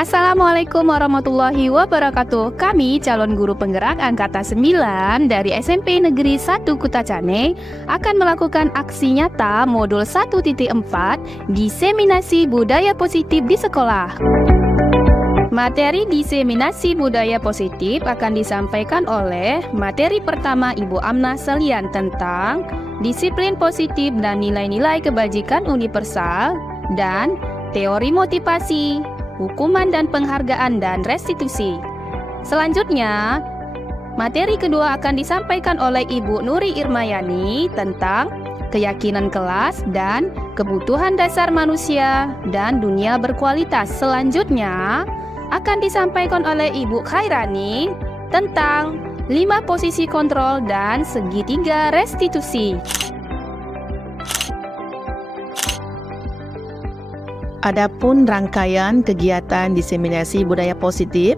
Assalamualaikum warahmatullahi wabarakatuh. Kami calon guru penggerak angkatan 9 dari SMP Negeri 1 Kutacane akan melakukan aksi nyata modul 1.4 diseminasi budaya positif di sekolah. Materi diseminasi budaya positif akan disampaikan oleh materi pertama Ibu Amnah Selian tentang disiplin positif dan nilai-nilai kebajikan universal dan teori motivasi, hukuman dan penghargaan dan restitusi. Selanjutnya, materi kedua akan disampaikan oleh Ibu Nuri Irmayani tentang keyakinan kelas dan kebutuhan dasar manusia dan dunia berkualitas. Selanjutnya, akan disampaikan oleh Ibu Khairani tentang 5 posisi kontrol dan segitiga restitusi. Adapun rangkaian kegiatan diseminasi budaya positif,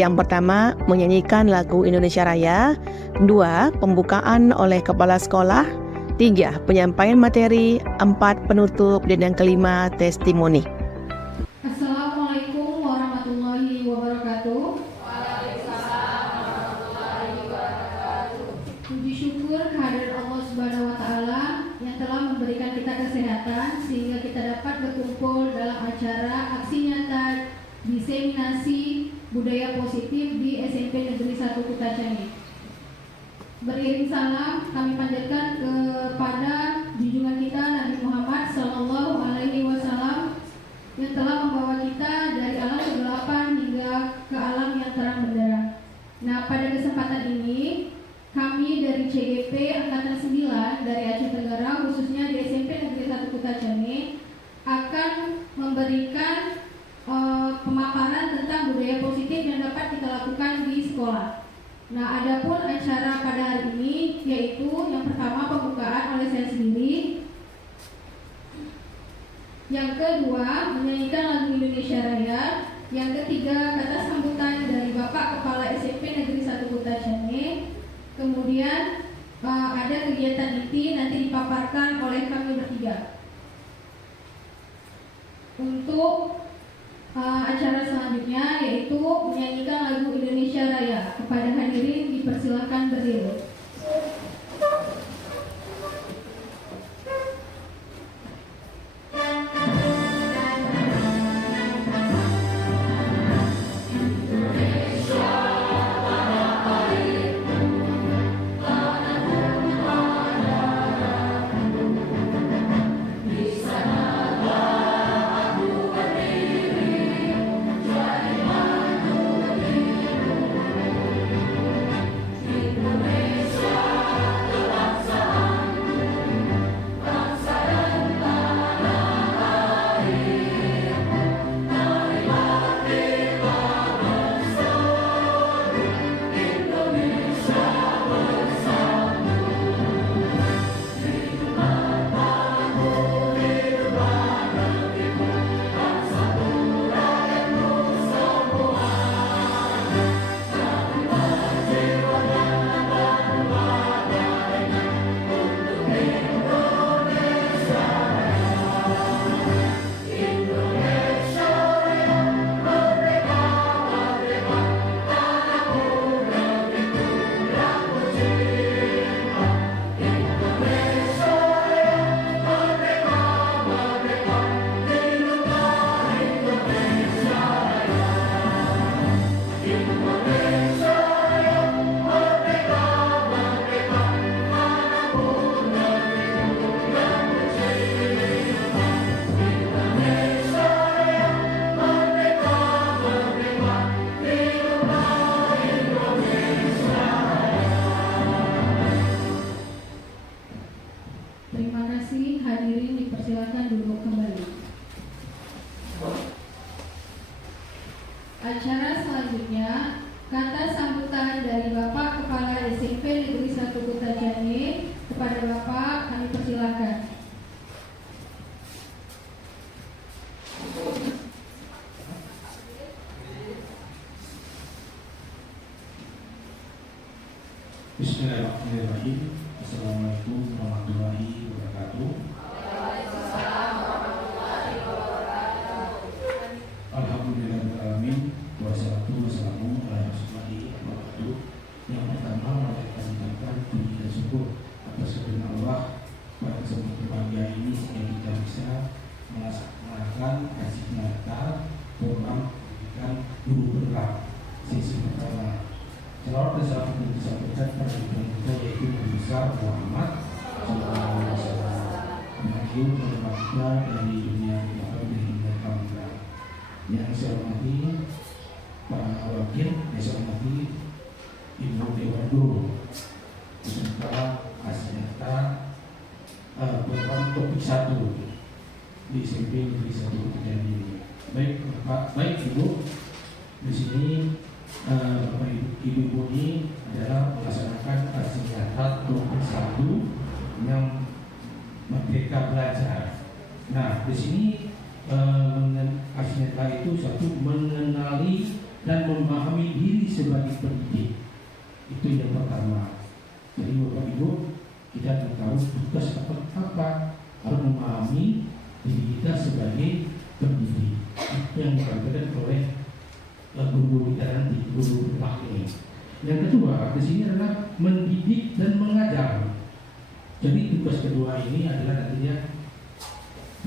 yang pertama menyanyikan lagu Indonesia Raya, 2 pembukaan oleh kepala sekolah, 3 penyampaian materi, 4 penutup, dan yang kelima testimoni. Assalamualaikum warahmatullahi wabarakatuh. Waalaikumsalam warahmatullahi wabarakatuh. Puji syukur kehadirat Allah Subhanahu wa taala yang telah memberikan kita kesehatan sehingga kita dapat berkumpul dalam acara aksi nyata diseminasi budaya positif di SMP Negeri 1 Kutacane. Beriring salam kami panjatkan kepada junjungan kita Nabi Muhammad SAW yang telah membawa kita dari alam kegelapan hingga ke alam yang terang benderang. Nah, pada kesempatan ini kami dari CGP Angkatan 9 dari Aceh Tenggara, khususnya di SMP Negeri 1 Kutacane, akan memberikan pemaparan tentang budaya positif yang dapat kita lakukan di sekolah. Nah, adapun acara pada hari ini yaitu yang pertama pembukaan oleh saya sendiri, yang kedua menyanyikan lagu Indonesia Raya, yang ketiga kata sambutan dari Bapak Kepala SMP Negeri 1 Kutacane, kemudian ada kegiatan inti nanti dipaparkan oleh kami bertiga. Untuk acara selanjutnya yaitu menyanyikan lagu Indonesia Raya. Kepada hadirin dipersilakan berdiri. Terima kasih, hadirin dipersilakan duduk kembali. Acara selanjutnya, kata sambutan dari Bapak Kepala SMP Negeri 1 Kutacane. Kepada Bapak kami persilakan. Bismillahirrahmanirrahim. Assalamualaikum warahmatullahi wabarakatuh. Waalaikumsalam warahmatullahi wabarakatuh. Alhamdulillahirrahmanirrahim. melaksanakan aksi nyata program pendidikan guru penggerak sesi pertama. Selawat dan salam yang disampaikan pada kita yaitu Nabi besar Muhammad Sallallahu Alaihi Wasallam, mengakhiri program kita dari dunia kehidupan dan dunia kamera. Yang saya hormati para wakil, yang saya hormati Ibu Dewan Guru beserta aksi nyata program topik 1 di SMP Negeri 1 Kejadian ini. Baik Bapak, baik Ibu, di sini Bapak Ibu ini adalah melaksanakan aksi nyata topik 1 yang Merdeka Belajar. Nah, di sini aksi nyata itu satu, mengenali dan memahami diri sebagai pendidik. Itu yang pertama. Jadi Bapak Ibu, kita harus tahu tugas apa, harus memahami diri kita sebagai pendidik. Itu yang disampaikan oleh guru kita nanti, guru ini. Yang kedua, di sini adalah mendidik dan mengajar. Jadi tugas kedua ini adalah nantinya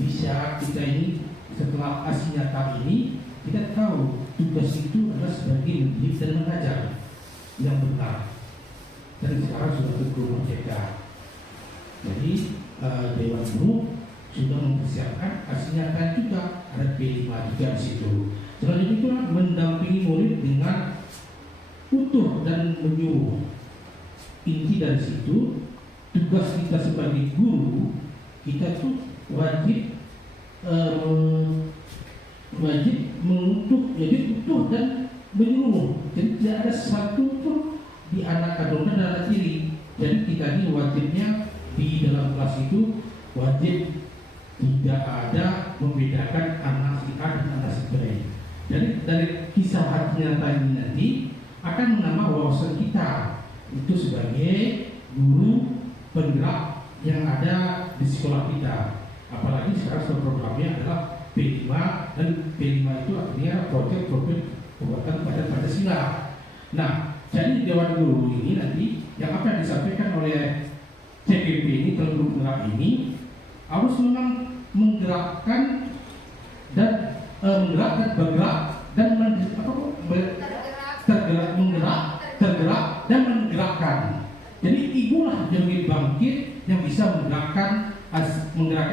bisa kita ini setelah aksi nyata ini kita tahu tugas itu adalah sebagai mendidik dan mengajar yang benar. Dan sekarang sudah guru merdeka. Jadi Dewan Guru sudah mempersiapkan aksi nyata juga, ada P5 juga di situ. Selanjutnya itu mendampingi murid dengan utuh dan menyuruh. Inti dari situ, tugas kita sebagai guru, kita tuh wajib mengutuk, jadi utuh dan menyuruh. Jadi tidak ada satu pun di anak kandung dan anak tiri. Jadi kita ini wajibnya di dalam kelas itu wajib tidak ada membedakan anak si A dan anak si B. Jadi dari kisah hati nyata ini nanti akan menambah wawasan kita itu sebagai guru penggerak yang ada di sekolah kita. Apalagi sekarang programnya adalah P5, dan P5 itu artinya proyek pembuatan badan Pancasila. Nah, jadi Dewan Guru ini nanti yang apa yang disampaikan oleh CPP ini, guru penggerak ini harus memang menggerakkan dan tergerak dan menggerakkan. Jadi ibulah yang bangkit yang bisa menggerakkan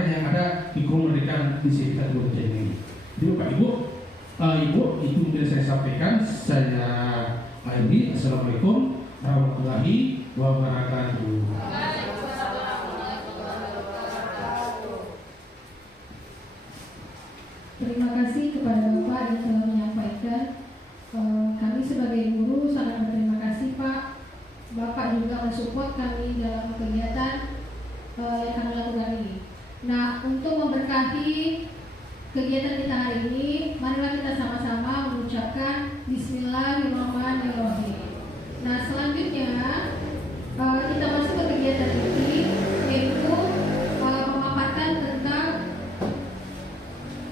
yang ada di kemerdekaan di sekitar Indonesia ini. Jadi Bapak Ibu, itu mungkin saya sampaikan. Saya akhiri. Assalamualaikum warahmatullahi wabarakatuh. Terima kasih kepada Bapak yang telah menyampaikan. Kami sebagai guru sangat berterima kasih Pak. Bapak juga mensupport kami dalam kegiatan yang kami lakukan ini. Nah, untuk memberkahi kegiatan kita hari ini, marilah kita sama-sama mengucapkan Bismillahirrahmanirrahim. Nah, selanjutnya kita masuk ke kegiatan ini, yaitu memaparkan tentang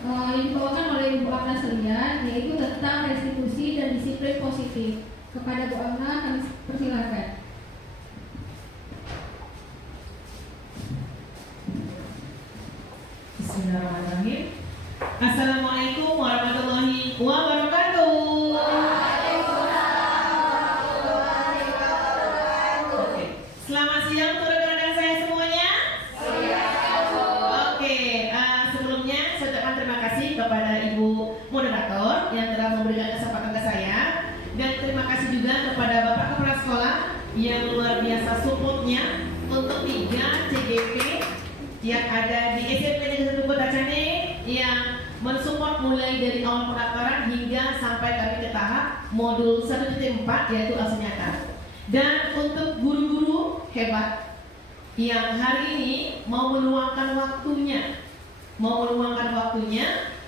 yang dibawakan oleh Ibu Amna sekalian, yaitu tentang restitusi dan disiplin positif. Kepada Bu Amna kami persilakan. Bismillahirrahmanirrahim. Assalamualaikum warahmatullahi wabarakatuh. Oke. Selamat siang untuk rekan-rekan saya semuanya. Oke, sebelumnya saya ucapkan terima kasih kepada Ibu Moderator yang telah memberikan kesempatan ke saya, dan terima kasih juga kepada Bapak Kepala Sekolah yang luar biasa supportnya untuk 3 CGP yang ada di SMP Negeri 1 Kota Cane, yang mensupport mulai dari awal pendaftaran hingga sampai kami ke tahap modul 1.4 yaitu aksi nyata. Dan untuk guru-guru hebat yang hari ini mau meluangkan waktunya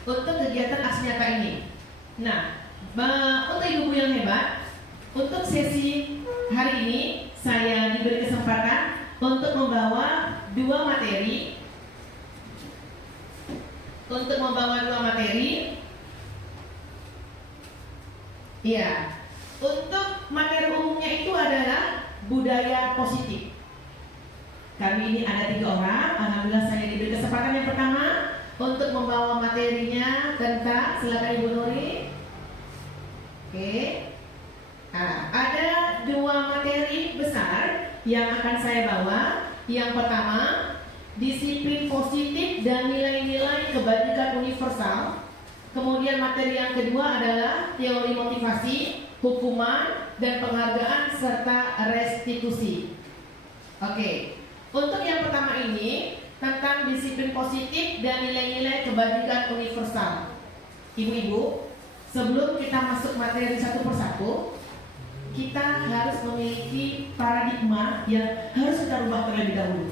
untuk kegiatan aksi nyata ini. Nah, untuk ibu-ibu yang hebat, untuk sesi hari ini saya diberi kesempatan untuk membawa dua materi. Ya, untuk materi umumnya itu adalah budaya positif. Kami ini ada 3 orang. Alhamdulillah saya diberi kesempatan yang pertama untuk membawa materinya tentang, silakan Ibu Nuri. Oke. Nah, ada dua materi besar yang akan saya bawa. Yang pertama, disiplin positif dan nilai-nilai kebajikan universal. Kemudian materi yang kedua adalah teori motivasi, hukuman, dan penghargaan serta restitusi. Oke, untuk yang pertama ini tentang disiplin positif dan nilai-nilai kebajikan universal. Ibu-ibu, sebelum kita masuk materi satu persatu, kita harus memiliki paradigma yang harus kita rubah terlebih dahulu.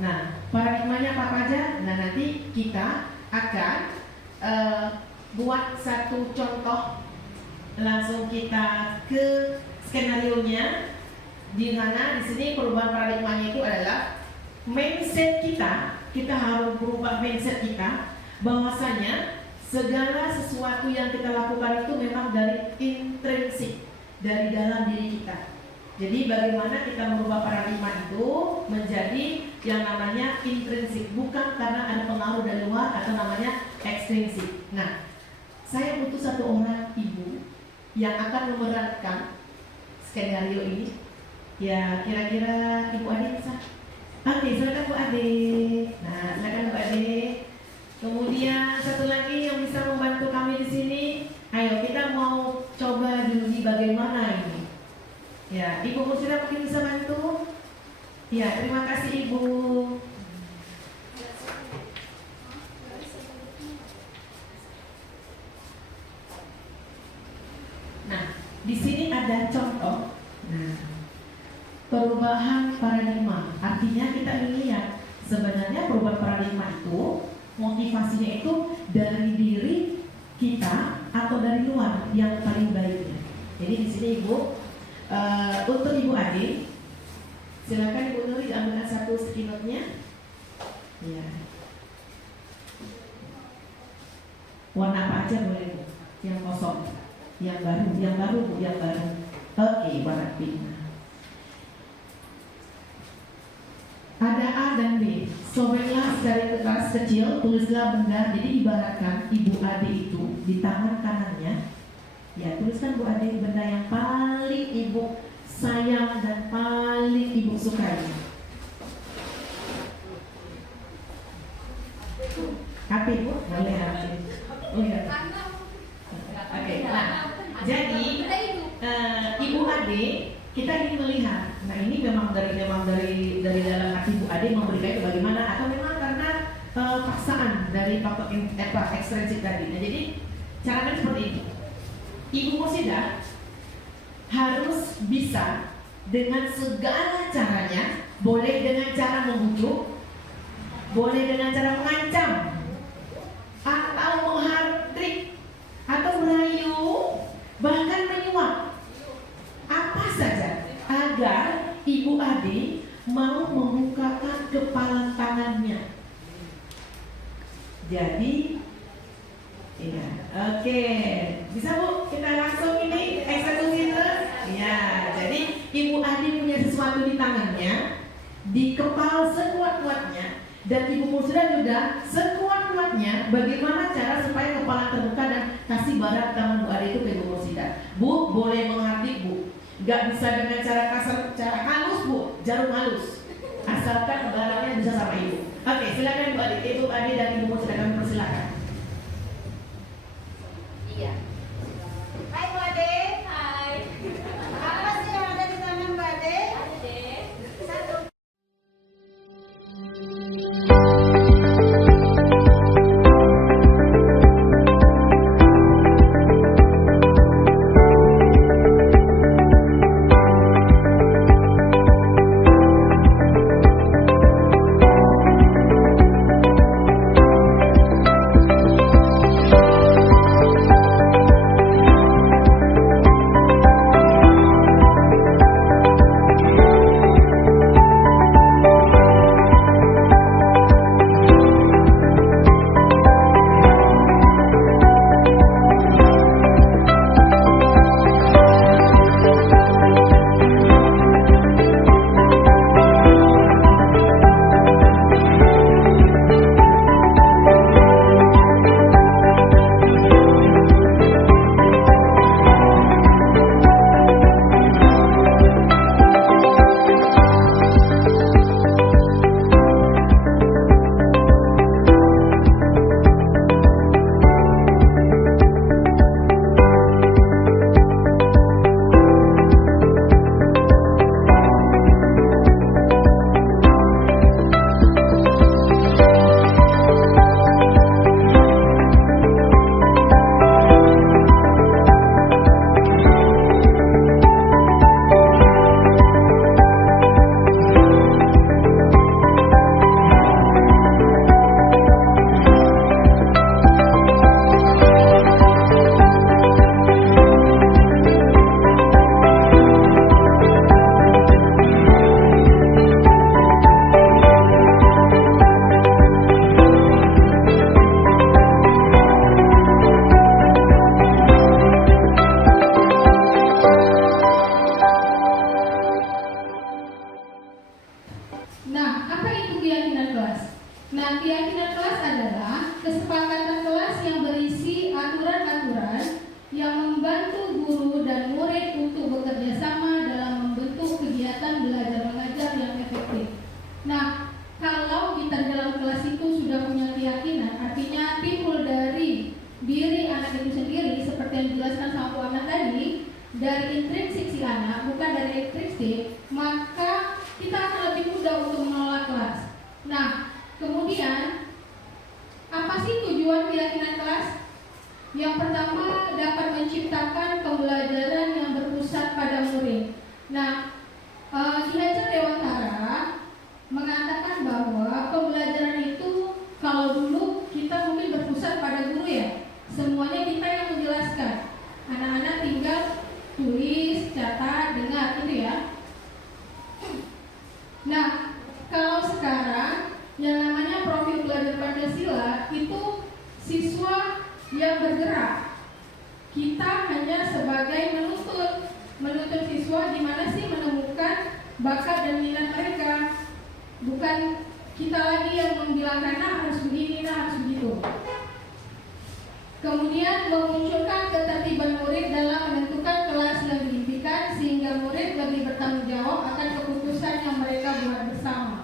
Nah, paradigmanya apa aja? Nah, nanti kita akan buat satu contoh. Langsung kita ke skenario-nya. Di mana di sini perubahan paradigmanya itu adalah mindset kita. Kita harus berubah mindset kita bahwasanya segala sesuatu yang kita lakukan itu memang dari intrinsik, dari dalam diri kita. Jadi bagaimana kita merubah paradigma itu menjadi yang namanya intrinsik, bukan karena ada pengaruh dari luar atau namanya ekstrinsik. Nah, saya butuh satu orang ibu yang akan memerankan skenario ini. Ya, kira-kira Ibu Ade bisa? Oke, silakan Bu Ade. Nah, silakan Bu Ade. Kemudian satu lagi yang bisa membantu kami di sini. Ayo, kita mau coba dulu di bagaimana ini. Ya, Ibu Musira mungkin bisa bantu? Ya, terima kasih Ibu. Nah, di sini ada contoh. Nah, perubahan paradigma. Artinya kita ingin lihat sebenarnya perubahan paradigma itu motivasinya itu dari diri kita atau dari luar yang paling baiknya. Jadi di sini Ibu, untuk Ibu Ade, silakan Ibu Nuri diambilkan satu sticky note-nya. Ya. Warna apa aja boleh Bu? Yang kosong, yang baru Bu, yang baru. Oke, warna pink. Ada A dan B. Sobeklah dari kertas kecil, tulislah benda. Jadi ibaratkan Ibu Ade itu di tangan kanannya. Ya, tuliskan Bu Ade benda yang paling Ibu sayang dan paling Ibu sukai. HP Bu, boleh HP. Oh ya. Oke, nah, jadi Ibu Ade kita ingin melihat. Nah, ini memang dari dalam hati Bu Ade memberikan itu bagaimana, atau memang karena paksaan dari faktor ekstrinsik tadi. Nah, jadi caranya seperti ini. Ibu Mursida harus bisa dengan segala caranya, boleh dengan cara membujuk, boleh dengan cara mengancam, atau menghardik, atau merayu, bahkan menyuap, apa saja agar Ibu Ade mau membukakan kepala tangannya. Jadi, ya, oke, bisa Bu, kita langsung ini eksekusi terus. Ya, jadi Ibu Ade punya sesuatu di tangannya, di kepala sekuat-kuatnya, dan Ibu Mursida juga sekuat-kuatnya. Bagaimana cara supaya kepala terbuka dan kasih barat tangan Bu Ade itu ke Ibu Mursida. Bu, boleh menghardik Bu. Gak bisa dengan cara kasar, cara halus Bu, jarum halus. Asalkan barangnya bisa sama Ibu. Oke, silakan Bu Ade. Ibu Ade dan Ibu Mursida, kami persilakan. Iya. Hai Bu Ade. Hai. Apa sih yang ada di tangan Bu Ade? Ada deh. Satu. dijelaskan sama Bu Ana tadi, dari intrinsik si anak, bukan dari ekstrinsik, maka kita akan lebih mudah untuk mengelola kelas. Nah, kemudian apa sih tujuan keyakinan kelas? Yang pertama, dapat menciptakan pembelajaran yang berpusat pada murid. Nah, Ki Hajar Dewantara mengatakan bahwa pembelajaran itu kalau dulu kita mungkin berpusat pada guru ya, semuanya kita yang menjelaskan, anak-anak tinggal tulis, catat, dengar gitu ya. Nah, kalau sekarang yang namanya profil belajar Pancasila itu siswa yang bergerak. Kita hanya sebagai menuntut siswa di mana sih menemukan bakat dan minat mereka. Bukan kita lagi yang membilangkan nah harus begini, nah harus begitu. Kemudian memunculkan ketertiban murid dalam menentukan kelas yang diimpikan sehingga murid lebih bertanggung jawab akan keputusan yang mereka buat bersama.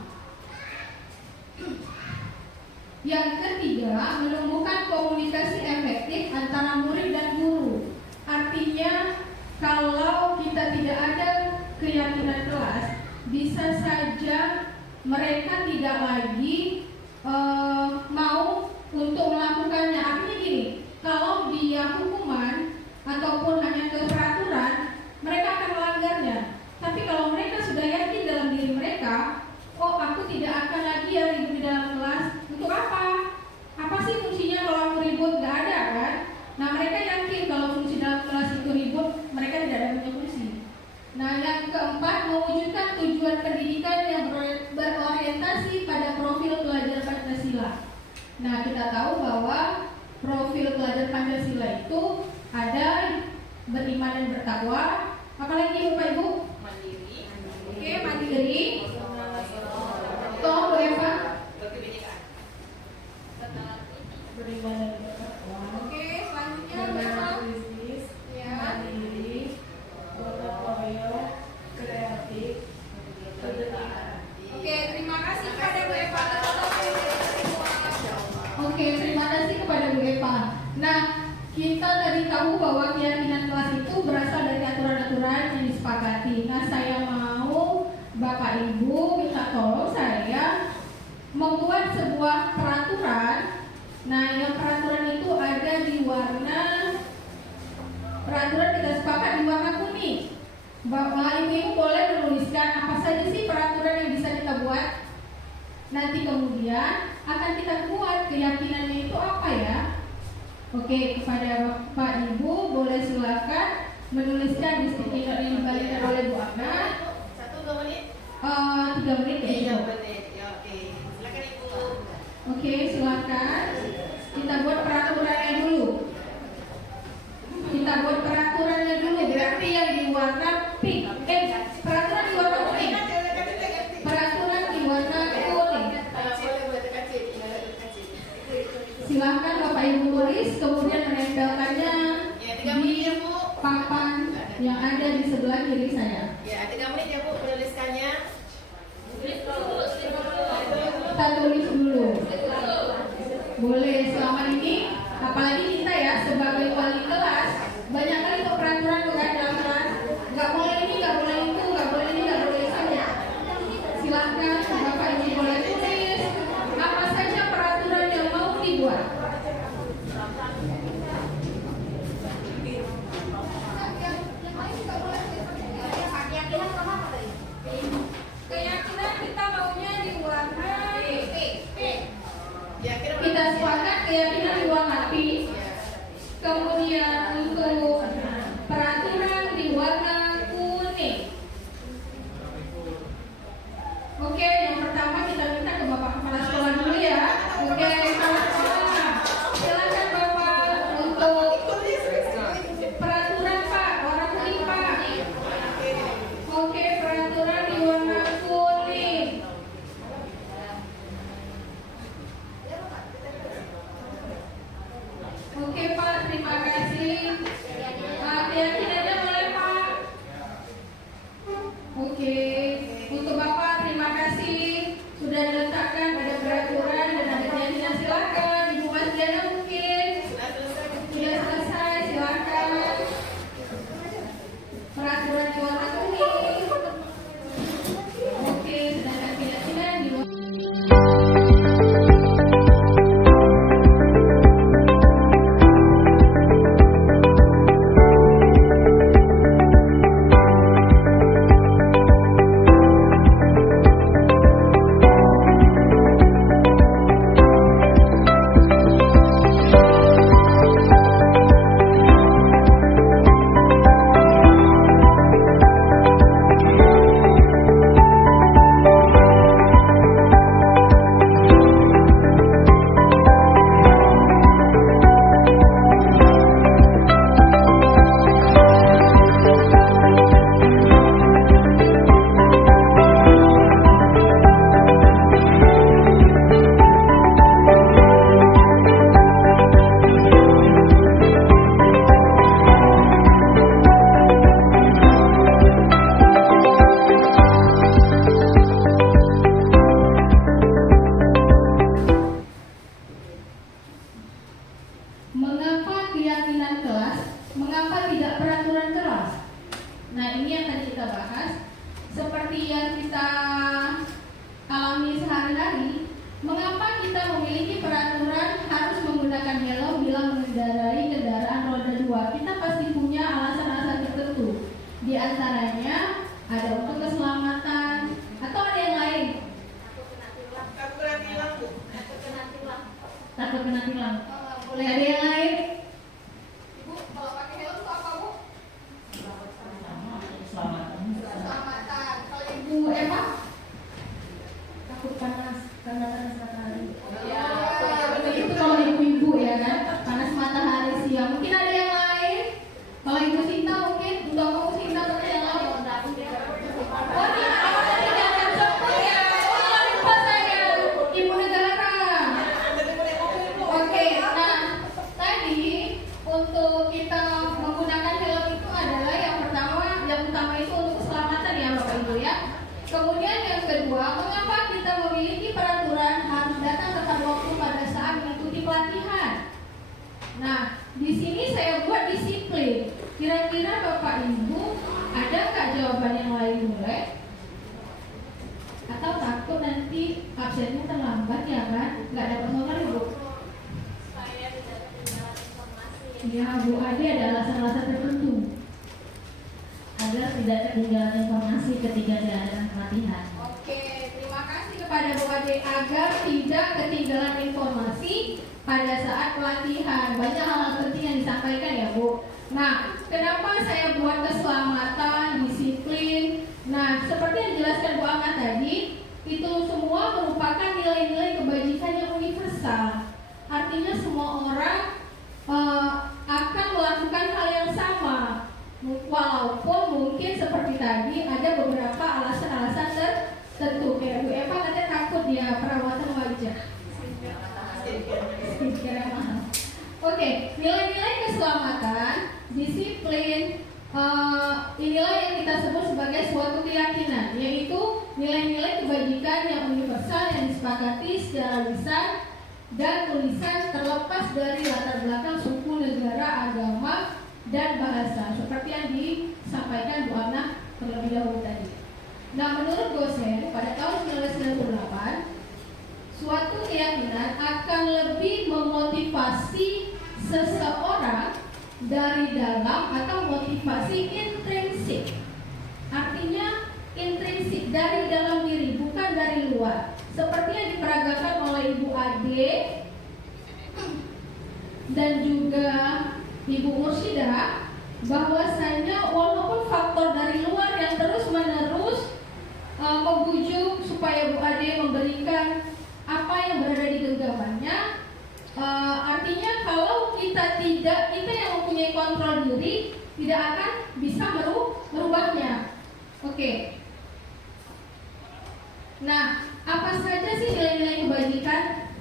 Yang ketiga, menumbuhkan komunikasi efektif antara murid dan guru. Artinya, kalau kita tidak ada keyakinan kelas, bisa saja mereka tidak lagi mau untuk melakukannya. Artinya gini, kalau dia hukuman ataupun hanya ke peraturan, mereka akan melanggarnya. Tapi kalau mereka sudah yakin dalam diri mereka, oh aku tidak akan lagi ya ribut di dalam kelas. Untuk apa? Apa sih fungsinya kalau aku ribut? Gak ada kan? Nah mereka yakin kalau fungsi dalam kelas itu ribut, mereka tidak ada punya fungsi. Nah yang keempat, mewujudkan tujuan pendidikan yang berorientasi pada profil pelajar Pancasila. Nah kita tahu bahwa profil pelajar Pancasila itu ada beriman dan bertakwa, apalagi Bapak Ibu? Mandiri. Oke, mandiri. Toh Bu Eva? Beriman dan bertakwa. Oke, selanjutnya Bu Eva. Ya. Mandiri, gotong royong, kreatif, berdekatan. Oke, terima kasih kepada Bu Eva. Oke, terima kasih kepada Bu Eva. Nah, kita tadi tahu bahwa keyakinan kelas itu berasal dari aturan-aturan yang disepakati. Nah, saya mau Bapak Ibu minta tolong saya membuat sebuah peraturan. Nah, yang peraturan itu ada di warna, peraturan kita sepakat di warna kuning. Bapak Ibu boleh menuliskan apa saja sih peraturan yang bisa kita buat. Nanti kemudian akan kita buat keyakinannya itu apa ya. Oke, kepada Bapak Ibu boleh silakan menuliskan di stiker yang dibagikan oleh Bu Ana. 1-2 menit? 3 menit ya. 3 menit. Ya, oke. Silakan Ibu. Oke, silakan. Kita buat peraturannya dulu. Kita buat peraturannya dulu. Berarti yang di warna pink. Peraturan di warna kuning. Peraturan di warna kuning. Silahkan Bapak Ibu tulis, kemudian menempelkannya di papan yang ada di sebelah kiri saya. Ya, 3 menit ya Bu menuliskannya. Kita tulis dulu. Boleh selama ini, apalagi kita ya sebagai wali kelas, banyak kali tuh peraturan bukan dalam kelas. Nggak boleh ini, nggak boleh itu, nggak boleh ini, nggak boleh itu. Silahkan Bapak Ibu boleh tulis apa saja peraturan yang mau dibuat. Keyakinan kita maunya di warna kita sepakat keyakinan di warna pink. Kemudian untuk peraturan di warna kuning. Oke, yang pertama kita minta ke Bapak Kepala Sekolah dulu ya. Oke, Kepala Sekolah. Silakan Bapak untuk peraturan Pak, warna kuning Pak. Oke, peraturan di warna kuning. Oke Pak, terima kasih. Keyakinannya boleh Pak. Oke, untuk Bapak terima kasih sudah diletakkan ada peraturan dan ada keyakinan. Silakan Ibu Mas Diana mungkin sudah selesai, silakan. Mengapa keyakinan kelas? Mengapa tidak peraturan kelas? Nah, ini yang tadi kita bahas. Seperti yang kita alami sehari-hari, mengapa kita memiliki peraturan harus menggunakan helm bila mengendarai kendaraan roda 2? Kita pasti punya alasan-alasan tertentu. Di antaranya ada untuk keselamatan atau ada yang lain. Takut kena tilang. Boleh ada yang lain? Ibu, kalau pakai helm itu apa, Bu? Keselamatan. Kalau Ibu Eva? Takut panas karena panas matahari. Ya, itu kalau ibu-ibu ya kan, panas matahari siang. Mungkin ada yang lain. Kalau Ibu Sinta mungkin, untuk kamu Sinta ada yang lain. Oh, dia apa tadi jangan sebut ya? Oh, lupa saya. Ibu negara. Oke, nah tadi untuk kita menggunakan helm itu adalah yang utama itu untuk keselamatan ya Bapak Ibu ya. Kemudian yang kedua, mengapa kita memiliki peraturan harus datang tepat waktu pada saat mengikuti pelatihan? Nah, di sini saya buat disiplin. Kira-kira Bapak Ibu ada nggak jawaban yang lain boleh? Atau takut nanti absennya terlambat ya kan? Nggak dapat nomor Ibu? Ya, Bu Ade ada alasan-alasan tertentu agar tidak ketinggalan informasi ketika diadakan pelatihan. Oke, terima kasih kepada Bu Ade agar tidak ketinggalan informasi pada saat pelatihan. Banyak hal-hal penting yang disampaikan ya Bu. Nah, kenapa saya buat keselamatan, disiplin? Nah, seperti yang dijelaskan Bu Ahmad tadi, itu semua merupakan nilai-nilai kebajikan yang universal. Artinya semua orang akan melakukan hal yang sama, walaupun mungkin seperti tadi ada beberapa alasan-alasan tertentu. Kayak Bu Eva katanya takut dia perawatan wajah, skincare mahal. Oke, nilai-nilai keselamatan, disiplin, inilah yang kita sebut sebagai suatu keyakinan, yaitu nilai-nilai kebajikan yang universal yang disepakati secara lisan dan tulisan terlepas dari latar belakang suku, negara, agama, dan bahasa seperti yang disampaikan Bu Ana terlebih dahulu tadi. Nah, menurut dosen pada tahun 1998, suatu keyakinan akan lebih memotivasi seseorang dari dalam atau motivasi intrinsik. Artinya intrinsik dari dalam diri, bukan dari luar. Seperti yang diperagakan oleh Ibu Ade dan juga Ibu Mursyidah, bahwasanya walaupun faktor dari luar yang terus-menerus membujuk supaya Bu Ade memberikan apa yang berada di genggamannya, artinya kalau kita yang mempunyai kontrol diri tidak akan bisa merubahnya. Oke. Nah, apa saja sih nilai-nilai kebajikan?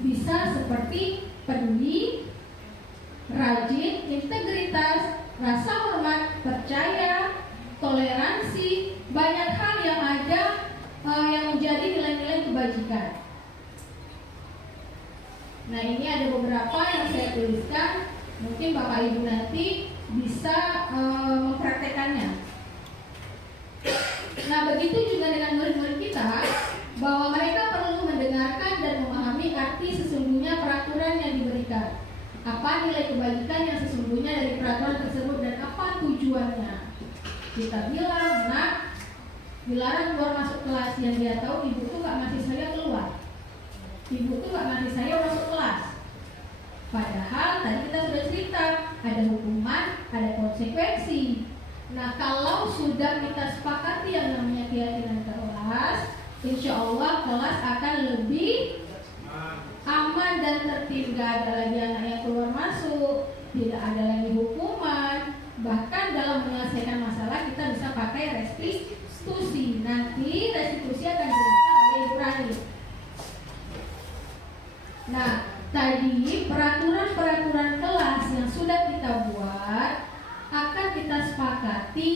Bisa seperti peduli, rajin, integritas, rasa hormat, percaya, toleransi, banyak hal yang ada yang menjadi nilai-nilai kebajikan. Nah, ini ada beberapa yang saya tuliskan, mungkin Bapak Ibu nanti bisa mempraktekannya. Nah, begitu juga dengan murid-murid kita, bahwa mereka perlu mendengarkan dan memahami arti sesungguhnya peraturan yang diberikan. Apa nilai kebajikan yang sesungguhnya dari peraturan tersebut dan apa tujuannya. Kita bilang, nak, dilarang keluar masuk kelas, yang dia tahu ibu tuh gak ngasih saya keluar. Ibu tuh gak ngasih saya masuk kelas. Padahal tadi kita sudah cerita, ada hukuman, ada konsekuensi. Nah, kalau sudah kita sepakati yang namanya keyakinan kelas, insya Allah kelas akan lebih aman dan tertib. Gak ada lagi anak yang keluar masuk, tidak ada lagi hukuman. Bahkan dalam menyelesaikan masalah kita bisa pakai restitusi. Nanti restitusi akan dilakukan oleh Ibu Rani. Nah, tadi peraturan-peraturan kelas yang sudah kita buat akan kita sepakati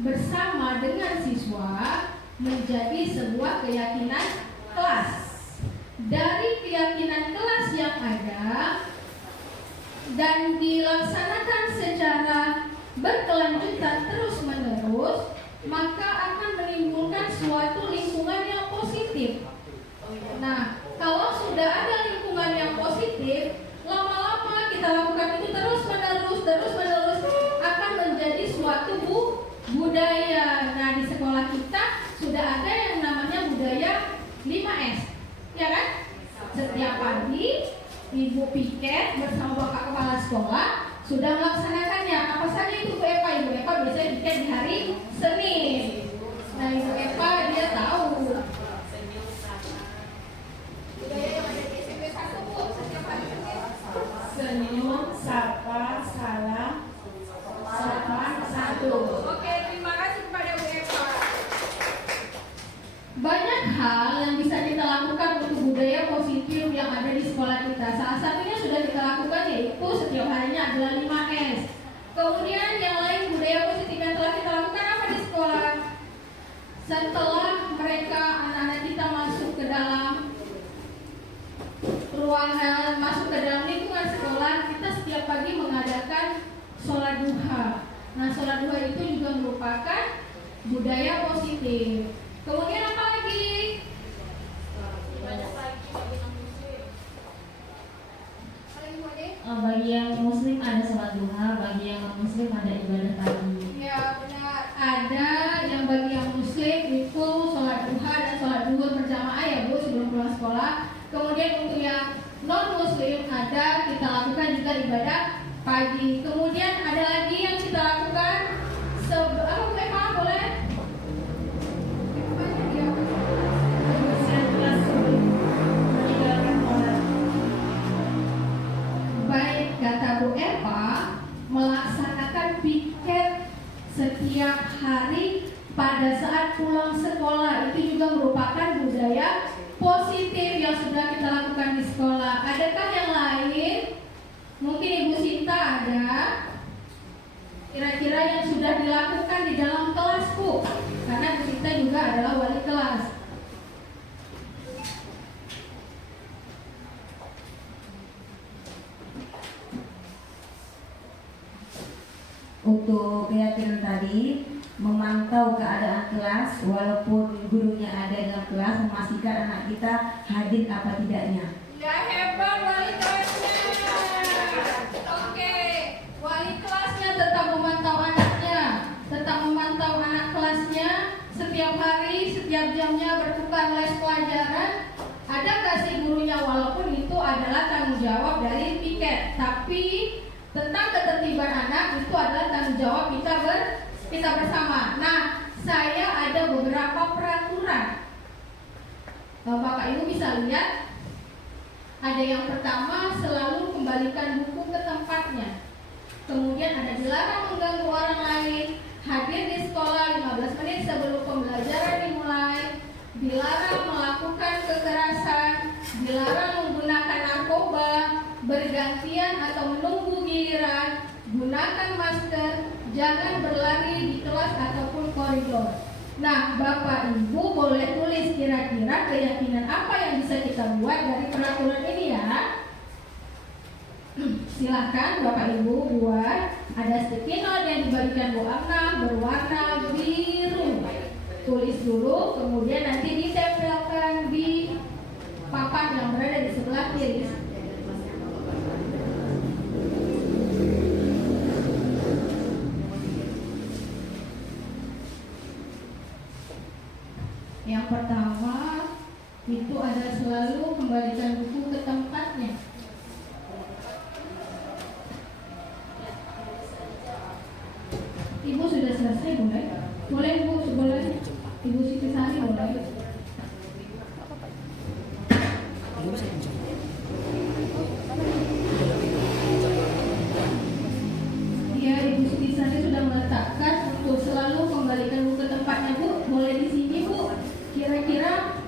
bersama dengan siswa menjadi sebuah keyakinan kelas. Dari keyakinan kelas yang ada, dan dilaksanakan secara berkelanjutan terus-menerus, maka akan menimbulkan suatu lingkungan yang positif. Nah, kalau sudah ada lingkungan yang positif, lama-lama kita lakukan itu terus-menerus akan menjadi suatu budaya. Nah, di sekolah kita sudah ada yang namanya budaya 5S, ya kan? Setiap pagi Ibu piket bersama Bapak Kepala Sekolah sudah melaksanakannya. Apa saja itu Bu Eva? Ibu Eva biasanya piket di hari Senin. Nah, Ibu Eva dia tahu. Budaya yang ada di SMP 1 Bu, setiap hari Senyum, sapa, salam, sopan, satu. Oke, terima kasih kepada Bu Eva. Banyak hal yang bisa kita lakukan untuk budaya positif yang ada di sekolah kita. Salah satunya sudah kita lakukan, yaitu setiap harinya adalah 5S. Kemudian yang lain budaya positif yang telah kita lakukan apa di sekolah? Setelah mereka, anak-anak kita masuk ke dalam ruangan, masuk ke dalam lingkungan sekolah, kita setiap pagi mengadakan sholat duha. Nah, sholat duha itu juga merupakan budaya positif. Kemudian apa lagi? Bagi yang muslim ada sholat duha, bagi yang non muslim ada ibadah pagi. Ya benar, ada yang bagi yang muslim itu sholat duha dan sholat duhur berjamaah ya Bu sebelum pulang sekolah. Kemudian untuk yang non muslim ada kita lakukan juga ibadah pagi. Kemudian ada lagi yang kita lakukan apa Bu Eva boleh? Baik, kata Bu Eva, melaksanakan piket setiap hari pada saat pulang sekolah itu juga merupakan budaya positif yang sudah kita lakukan di sekolah. Adakah yang lain? Mungkin Ibu Sinta ada? Kira-kira yang sudah dilakukan di dalam kelas Bu? Karena Ibu Sinta juga adalah wali kelas. Untuk keyakinan tadi, memantau keadaan kelas walaupun gurunya ada dalam kelas, memastikan anak kita hadir apa tidaknya. Ya hebat wali kelasnya. Oke, wali kelasnya tetap memantau anaknya, tetap memantau anak kelasnya setiap hari, setiap jamnya bertukar les pelajaran. Ada nggak sih gurunya, walaupun itu adalah tanggung jawab dari piket, tapi tentang ketertiban anak itu adalah tanggung jawab kita bersama. Nah, saya ada beberapa peraturan. Bapak Ibu bisa lihat. Ada yang pertama, selalu kembalikan buku ke tempatnya. Kemudian ada dilarang mengganggu orang lain, hadir di sekolah 15 menit sebelum pembelajaran dimulai, dilarang melakukan kekerasan, dilarang menggunakan narkoba, bergantian atau menunggu giliran, gunakan masker, jangan berlari di kelas ataupun koridor. Nah, Bapak Ibu boleh tulis kira-kira keyakinan apa yang bisa kita buat dari peraturan ini ya. Silahkan Bapak Ibu buat. Ada sticky note yang dibagikan Bu Amna berwarna biru. Tulis dulu, kemudian nanti ditempelkan di papan yang berada di sebelah kiri. Yang pertama itu ada selalu kembalikan buku ke tempatnya. Ibu sudah selesai boleh? Boleh Bu, boleh. Ibu Siti Sari boleh. Ya, Ibu Siti Sari sudah meletakkan untuk selalu kembalikan buku ke tempatnya Bu. Boleh di sini Bu. Kira-kira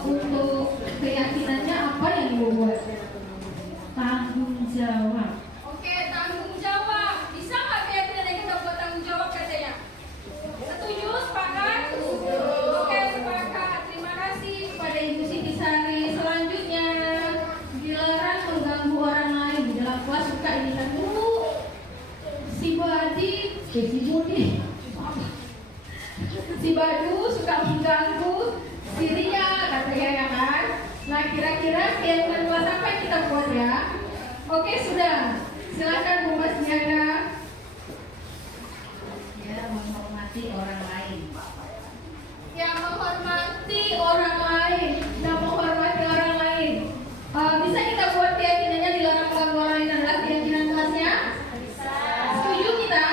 untuk keyakinannya apa yang Ibu buat? Tanggung jawab. Oke, tanggung jawab. Bisa nggak keyakinan yang kita buat tanggung jawab katanya? Setuju? Sepakat? Oke, sepakat. si Budi, si Badu suka mengganggu, si Ria katanya ya kan. Nah kira-kira keyakinan kelas apa yang kita buat ya? Oke sudah, silakan Bu Mas Diana. Ya, menghormati orang lain. Yang menghormati orang lain, yang menghormati orang lain. Bisa kita buat keyakinannya dilarang mengganggu orang lain adalah keyakinan kelasnya? Setuju kita?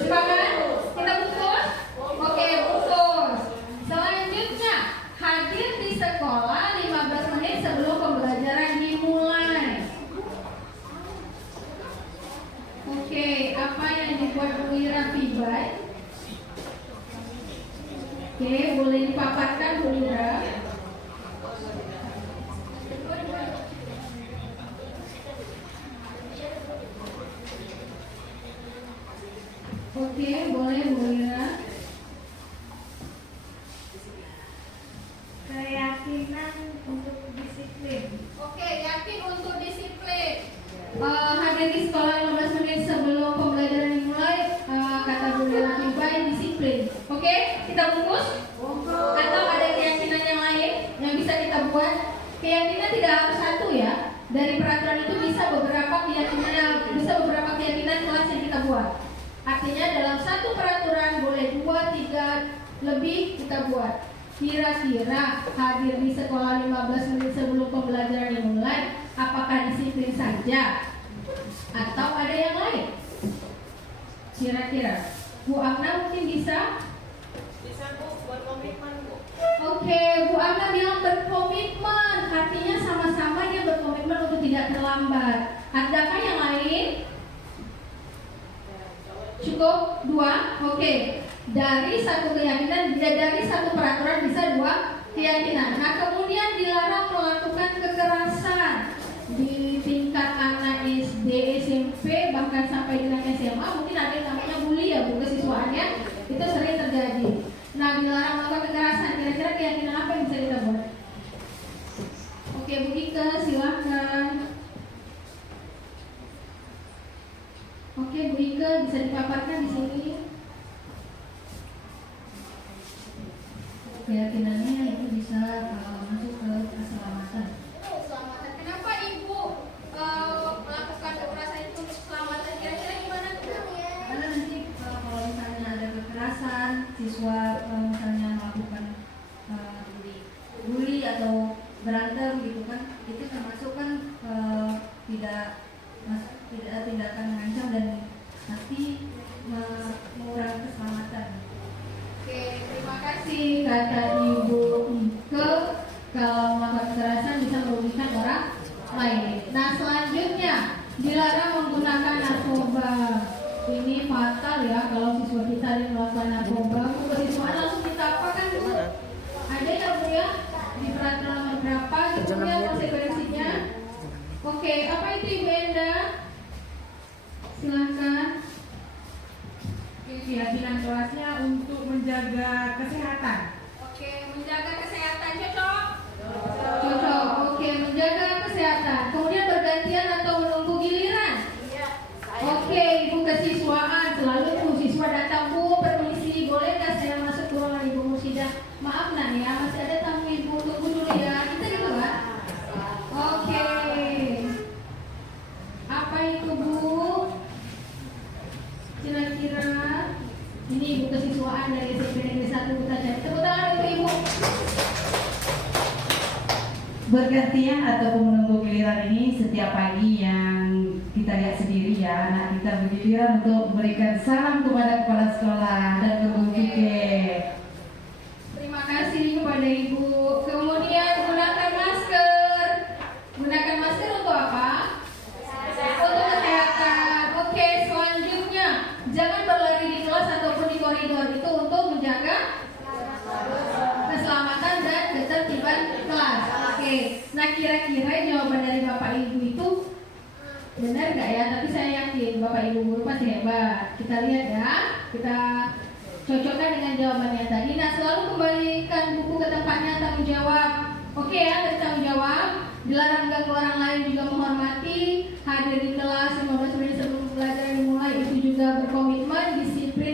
Sepakat? Kita bungkus? Oke, bungkus. Selanjutnya, hadir di sekolah 15 menit sebelum pembelajaran dimulai. Oke, apa yang dibuat Bu Ira Fibai? Oke, boleh dipaparkan Bu Ira. Oke, boleh Bu Ira. Keyakinan untuk disiplin. Oke, yakin untuk disiplin. Hadir di sekolah 15 menit sebelum pembelajaran dimulai, kata Bu Ira Fibai, disiplin. Oke, kita bungkus? Atau ada keyakinan yang lain yang bisa kita buat? Keyakinan tidak harus satu ya. Dari peraturan itu bisa beberapa keyakinan kelas yang kita buat. Artinya dalam satu peraturan boleh 2, 3 lebih kita buat. Kira-kira hadir di sekolah 15 menit sebelum pembelajaran dimulai, apakah disiplin saja atau ada yang lain? Kira-kira Bu Amna mungkin bisa? Bisa Bu, buat komitmen Bu. Oke, Bu Amna bilang berkomitmen, artinya sama-sama dia berkomitmen untuk tidak terlambat. Adakah yang lain? Cukup 2? Oke. Dari satu keyakinan, dari satu peraturan bisa 2 keyakinan. Nah, kemudian dilarang melakukan kekerasan di tingkat anak SD, SMP, bahkan sampai dengan SMA. Mungkin ada yang namanya bully ya Bu, kesiswaannya itu sering terjadi. Nah, dilarang melakukan kekerasan. Kira-kira keyakinan apa yang bisa kita buat? Oke, Bu Ika, silahkan. Oke, Bu Ika bisa dipaparkan di sini. Keyakinannya itu bisa masuk ke keselamatan. Keselamatan. Kenapa Ibu melakukan kekerasan itu untuk keselamatan? Kira-kira gimana tuh? Karena nanti kalau misalnya ada kekerasan, siswa misalnya melakukan bully atau berantem gitu kan, itu termasuk kan tidak tindakan mengancam dan pasti mengurangi keselamatan. Oke, terima kasih kata Ibu Ike. Kalau melakukan kekerasan bisa merugikan orang lain. Nah, selanjutnya dilarang menggunakan narkoba. Ini fatal ya kalau siswa kita ada yang melakukan narkoba. Siswa langsung kita apa kan? Ada ya Bu ya? Di peraturan nomor berapa gitu ya konsekuensinya? Oke, apa itu Ibu Enda? Silahkan. Keyakinan kelasnya untuk menjaga kesehatan. Oke, menjaga kesehatan cocok? Cocok. Oke, menjaga kesehatan. Kemudian bergantian atau menunggu giliran? Oke, Ibu kesiswaan selalu tuh siswa datang, Bu, permisi, boleh nggak saya masuk ke ruangan Ibu Mursidah? Maaf nak ya, masih ada tamu Ibu, tunggu dulu ya. Kita gitu kan? Oke. Apa itu Bu? Kira-kira ini Ibu kesiswaan dari SMP Negeri 1 Kutacani. Tepuk tangan untuk Ibu. Bergantian ataupun menunggu giliran ini setiap pagi yang kita lihat sendiri ya, anak kita bergiliran untuk memberikan salam kepada kepala sekolah dan guru fikih. Terima kasih kepada Ibu. Kemudian gunakan masker. Gunakan masker untuk apa? Untuk kesehatan. Oke, selanjutnya jangan berlari di kelas ataupun di koridor, itu untuk menjaga keselamatan dan ketertiban kelas. Oke, nah kira-kira jawaban dari Bapak Ibu itu benar nggak ya? Tapi saya yakin Bapak Ibu guru pasti hebat. Kita lihat ya, kita cocokkan dengan jawabannya tadi. Nah, selalu kembalikan buku ke tempatnya, tanggung jawab. Oke ya, dari tanggung jawab. Dilarang mengganggu orang lain, juga menghormati. Hadir di kelas 15 menit sebelum pelajaran dimulai, itu juga berkomitmen, disiplin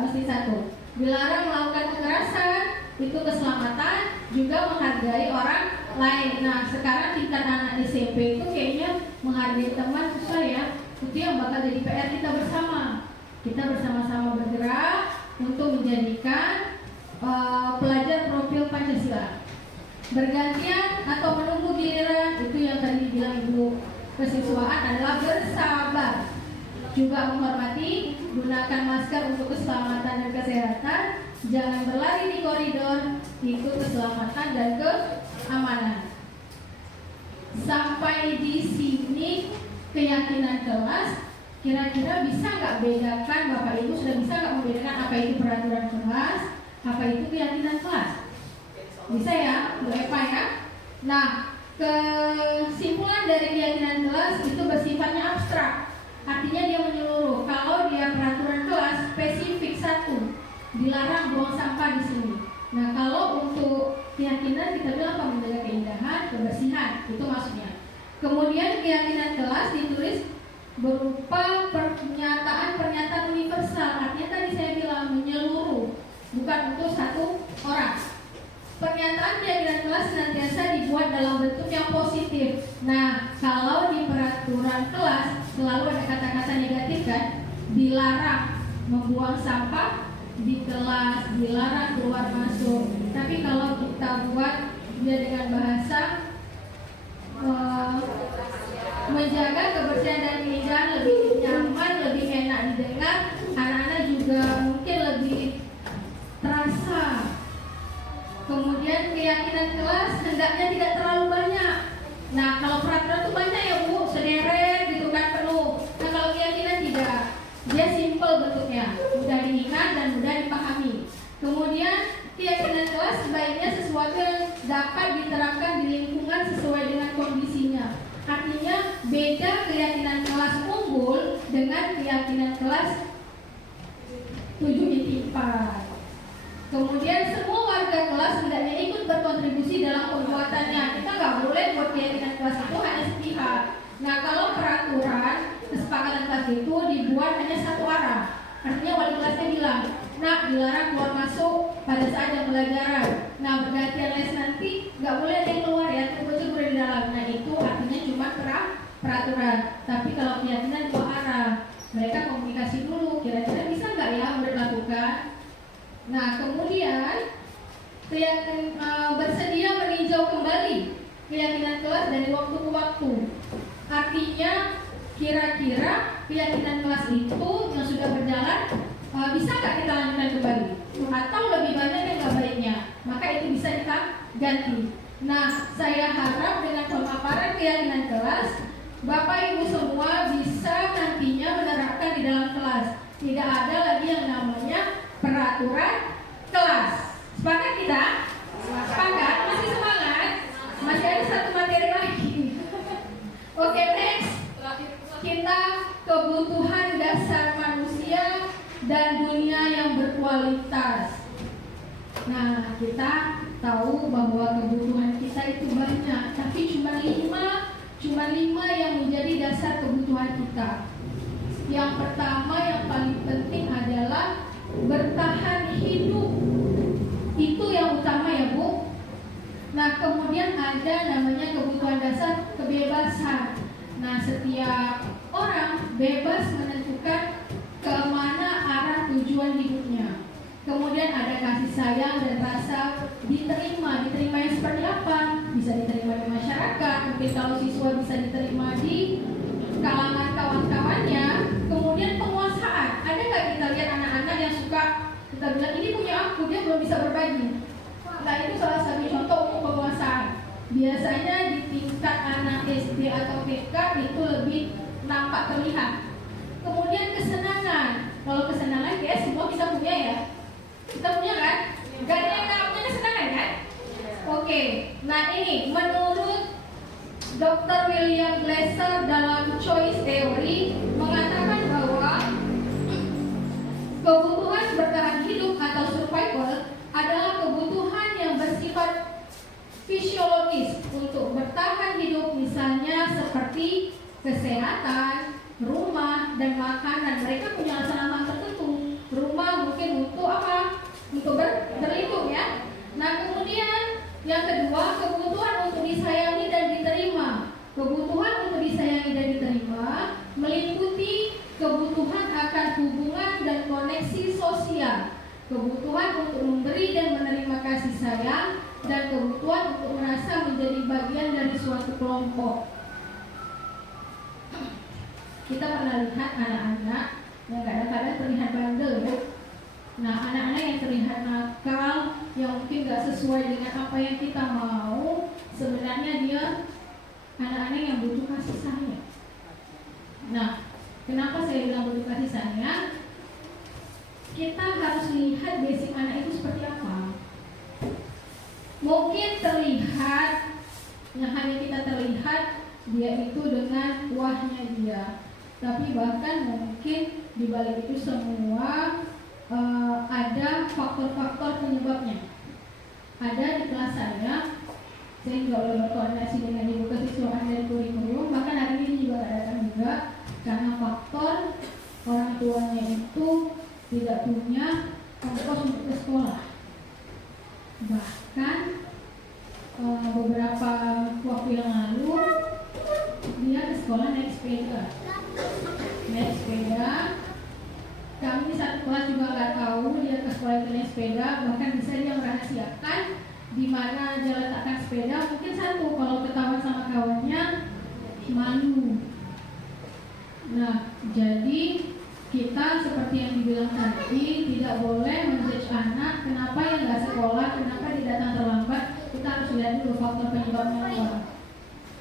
nggak mesti satu. Dilarang melakukan kekerasan, itu keselamatan, juga menghargai orang lain. Nah, sekarang tingkat anak SMP itu kayaknya menghargai teman susah ya. Itu yang bakal jadi PR kita bersama. Kita bersama-sama bergerak untuk menjadikan pelajar profil Pancasila. Bergantian atau menunggu giliran, itu yang tadi bilang Ibu kesiswaan adalah bersabar. Juga menghormati, gunakan masker untuk keselamatan dan kesehatan, jangan berlari di koridor, itu keselamatan dan keamanan. Sampai di sini keyakinan kelas, kira-kira bisa nggak bedakan, Bapak Ibu sudah bisa nggak membedakan apa itu peraturan kelas, apa itu keyakinan kelas? Bisa ya, Bu Eva ya? Nah, kesimpulan dari keyakinan kelas itu bersifatnya abstrak. Artinya dia menyeluruh. Kalau dia peraturan kelas spesifik satu, dilarang buang sampah di sini. Nah, kalau untuk keyakinan kita bilang apa? Menjaga keindahan, kebersihan, itu maksudnya. Kemudian keyakinan kelas ditulis berupa pernyataan-pernyataan universal. Artinya tadi saya bilang menyeluruh, bukan untuk satu orang. Pernyataan keyakinan kelas senantiasa dibuat dalam bentuk yang positif. Nah, kalau di peraturan kelas selalu ada kata-kata negatif kan, dilarang membuang sampah di kelas, dilarang keluar masuk. Tapi kalau kita buat dia dengan bahasa menjaga kebersihan dan keindahan, lebih nyaman, lebih enak didengar, anak-anak juga mungkin lebih terasa. Kemudian keyakinan kelas hendaknya tidak terlalu banyak. Nah, kalau peraturan itu banyak ya Bu, sederet gitu kan penuh. Nah, kalau keyakinan tidak, dia simple bentuknya, mudah diingat dan mudah dipahami. Kemudian keyakinan kelas sebaiknya sesuatu yang dapat diterapkan di lingkungan sesuai dengan kondisinya. Artinya beda keyakinan kelas unggul dengan keyakinan kelas 7/4. Kemudian semua warga kelas hendaknya ikut berkontribusi dalam pembuatannya. Kita nggak boleh buat keyakinan kelas itu hanya sepihak. Nah, kalau peraturan kesepakatan kelas itu dibuat hanya satu arah, artinya wali kelasnya bilang, nah dilarang keluar masuk pada saat jam pelajaran. Nah, bergantian les nanti nggak boleh ada yang keluar ya, betul boleh di dalam. Nah, itu artinya cuma peraturan. Tapi kalau keyakinan dua arah, mereka komunikasi dulu. Kira-kira bisa nggak ya murid lakukan? Nah, kemudian bersedia meninjau kembali keyakinan kelas dari waktu ke waktu. Artinya kira-kira keyakinan kelas itu yang sudah berjalan bisa nggak kita lanjutkan kembali? Atau lebih banyak yang nggak baiknya? Maka itu bisa kita ganti. Nah, saya harap dengan pemaparan keyakinan kelas, Bapak Ibu semua bisa nantinya menerapkan di dalam kelas. Tidak ada lagi yang namanya peraturan kelas. Sepakat kita? Sepakat? Masih semangat? Masih ada satu materi lagi. Oke, next. Kita kebutuhan dasar manusia dan dunia yang berkualitas. Nah, kita tahu bahwa kebutuhan kita itu banyak, tapi cuma lima yang menjadi dasar kebutuhan kita. Yang pertama yang paling penting adalah bertahan hidup. Itu yang utama ya Bu. Nah, kemudian ada namanya kebutuhan dasar kebebasan. Nah, setiap orang bebas menentukan kemana arah tujuan hidupnya. Kemudian ada kasih sayang dan rasa diterima. Diterima yang seperti apa? Bisa diterima di masyarakat, mungkin kalau siswa bisa diterima di kalangan kawan-kawannya. Kemudian penguasaan. Ada nggak kita lihat anak-anak yang suka kita bilang ini punya aku, dia belum bisa berbagi. Nah, itu salah satu contoh untuk penguasaan. Biasanya di tingkat anak SD atau TK itu lebih nampak terlihat. Kemudian kesenangan. Kalau kesenangan ya semua kita punya ya. Kita punya kan? Gak ada yang gak punya kesenangan kan? Oke. Nah, ini menurut Dr. William Glasser dalam Choice Theory mengatakan bahwa kebutuhan bertahan hidup atau survival adalah kebutuhan yang bersifat fisiologis untuk bertahan hidup, misalnya seperti kesehatan, rumah, dan makanan. Mereka punya alasan tertentu. Rumah mungkin untuk berlindung ya. Nah kemudian yang kedua, kebutuhan untuk disayangi dan diterima. Kebutuhan untuk disayangi dan diterima meliputi kebutuhan akan hubungan dan koneksi sosial, kebutuhan untuk memberi dan menerima kasih sayang, dan kebutuhan untuk merasa menjadi bagian dari suatu kelompok. Kita pernah lihat anak-anak yang kadang-kadang terlihat bandel ya. Nah, anak-anak yang terlihat nakal, yang mungkin gak sesuai dengan apa yang kita mau, sebenarnya dia anak-anak yang butuh kasih sayang. Nah, kenapa saya bilang butuh kasih sayang? Kita harus lihat basic anak itu seperti apa. Mungkin terlihat, yang hanya kita terlihat dia itu dengan kuahnya dia, tapi bahkan mungkin di balik itu semua ada faktor-faktor penyebabnya. Ada di kelas saya juga boleh berkoordinasi dengan ibu kesiswaan dari kurikulum, bahkan hari ini juga datang juga karena faktor orang tuanya itu tidak punya ongkos untuk ke sekolah. Bahkan beberapa waktu yang lalu dia ke sekolah naik sepeda. Kami satu kelas juga nggak tahu dia ke sekolah itu naik sepeda. Bahkan bisa dia merahasiakan di mana dia letakkan sepeda. Mungkin satu, kalau ketahuan sama kawannya malu. Nah, jadi kita seperti yang dibilang tadi tidak boleh menjudge anak kenapa yang nggak sekolah, kenapa dia datang terlambat. Kita harus lihat dulu faktor penyebabnya apa.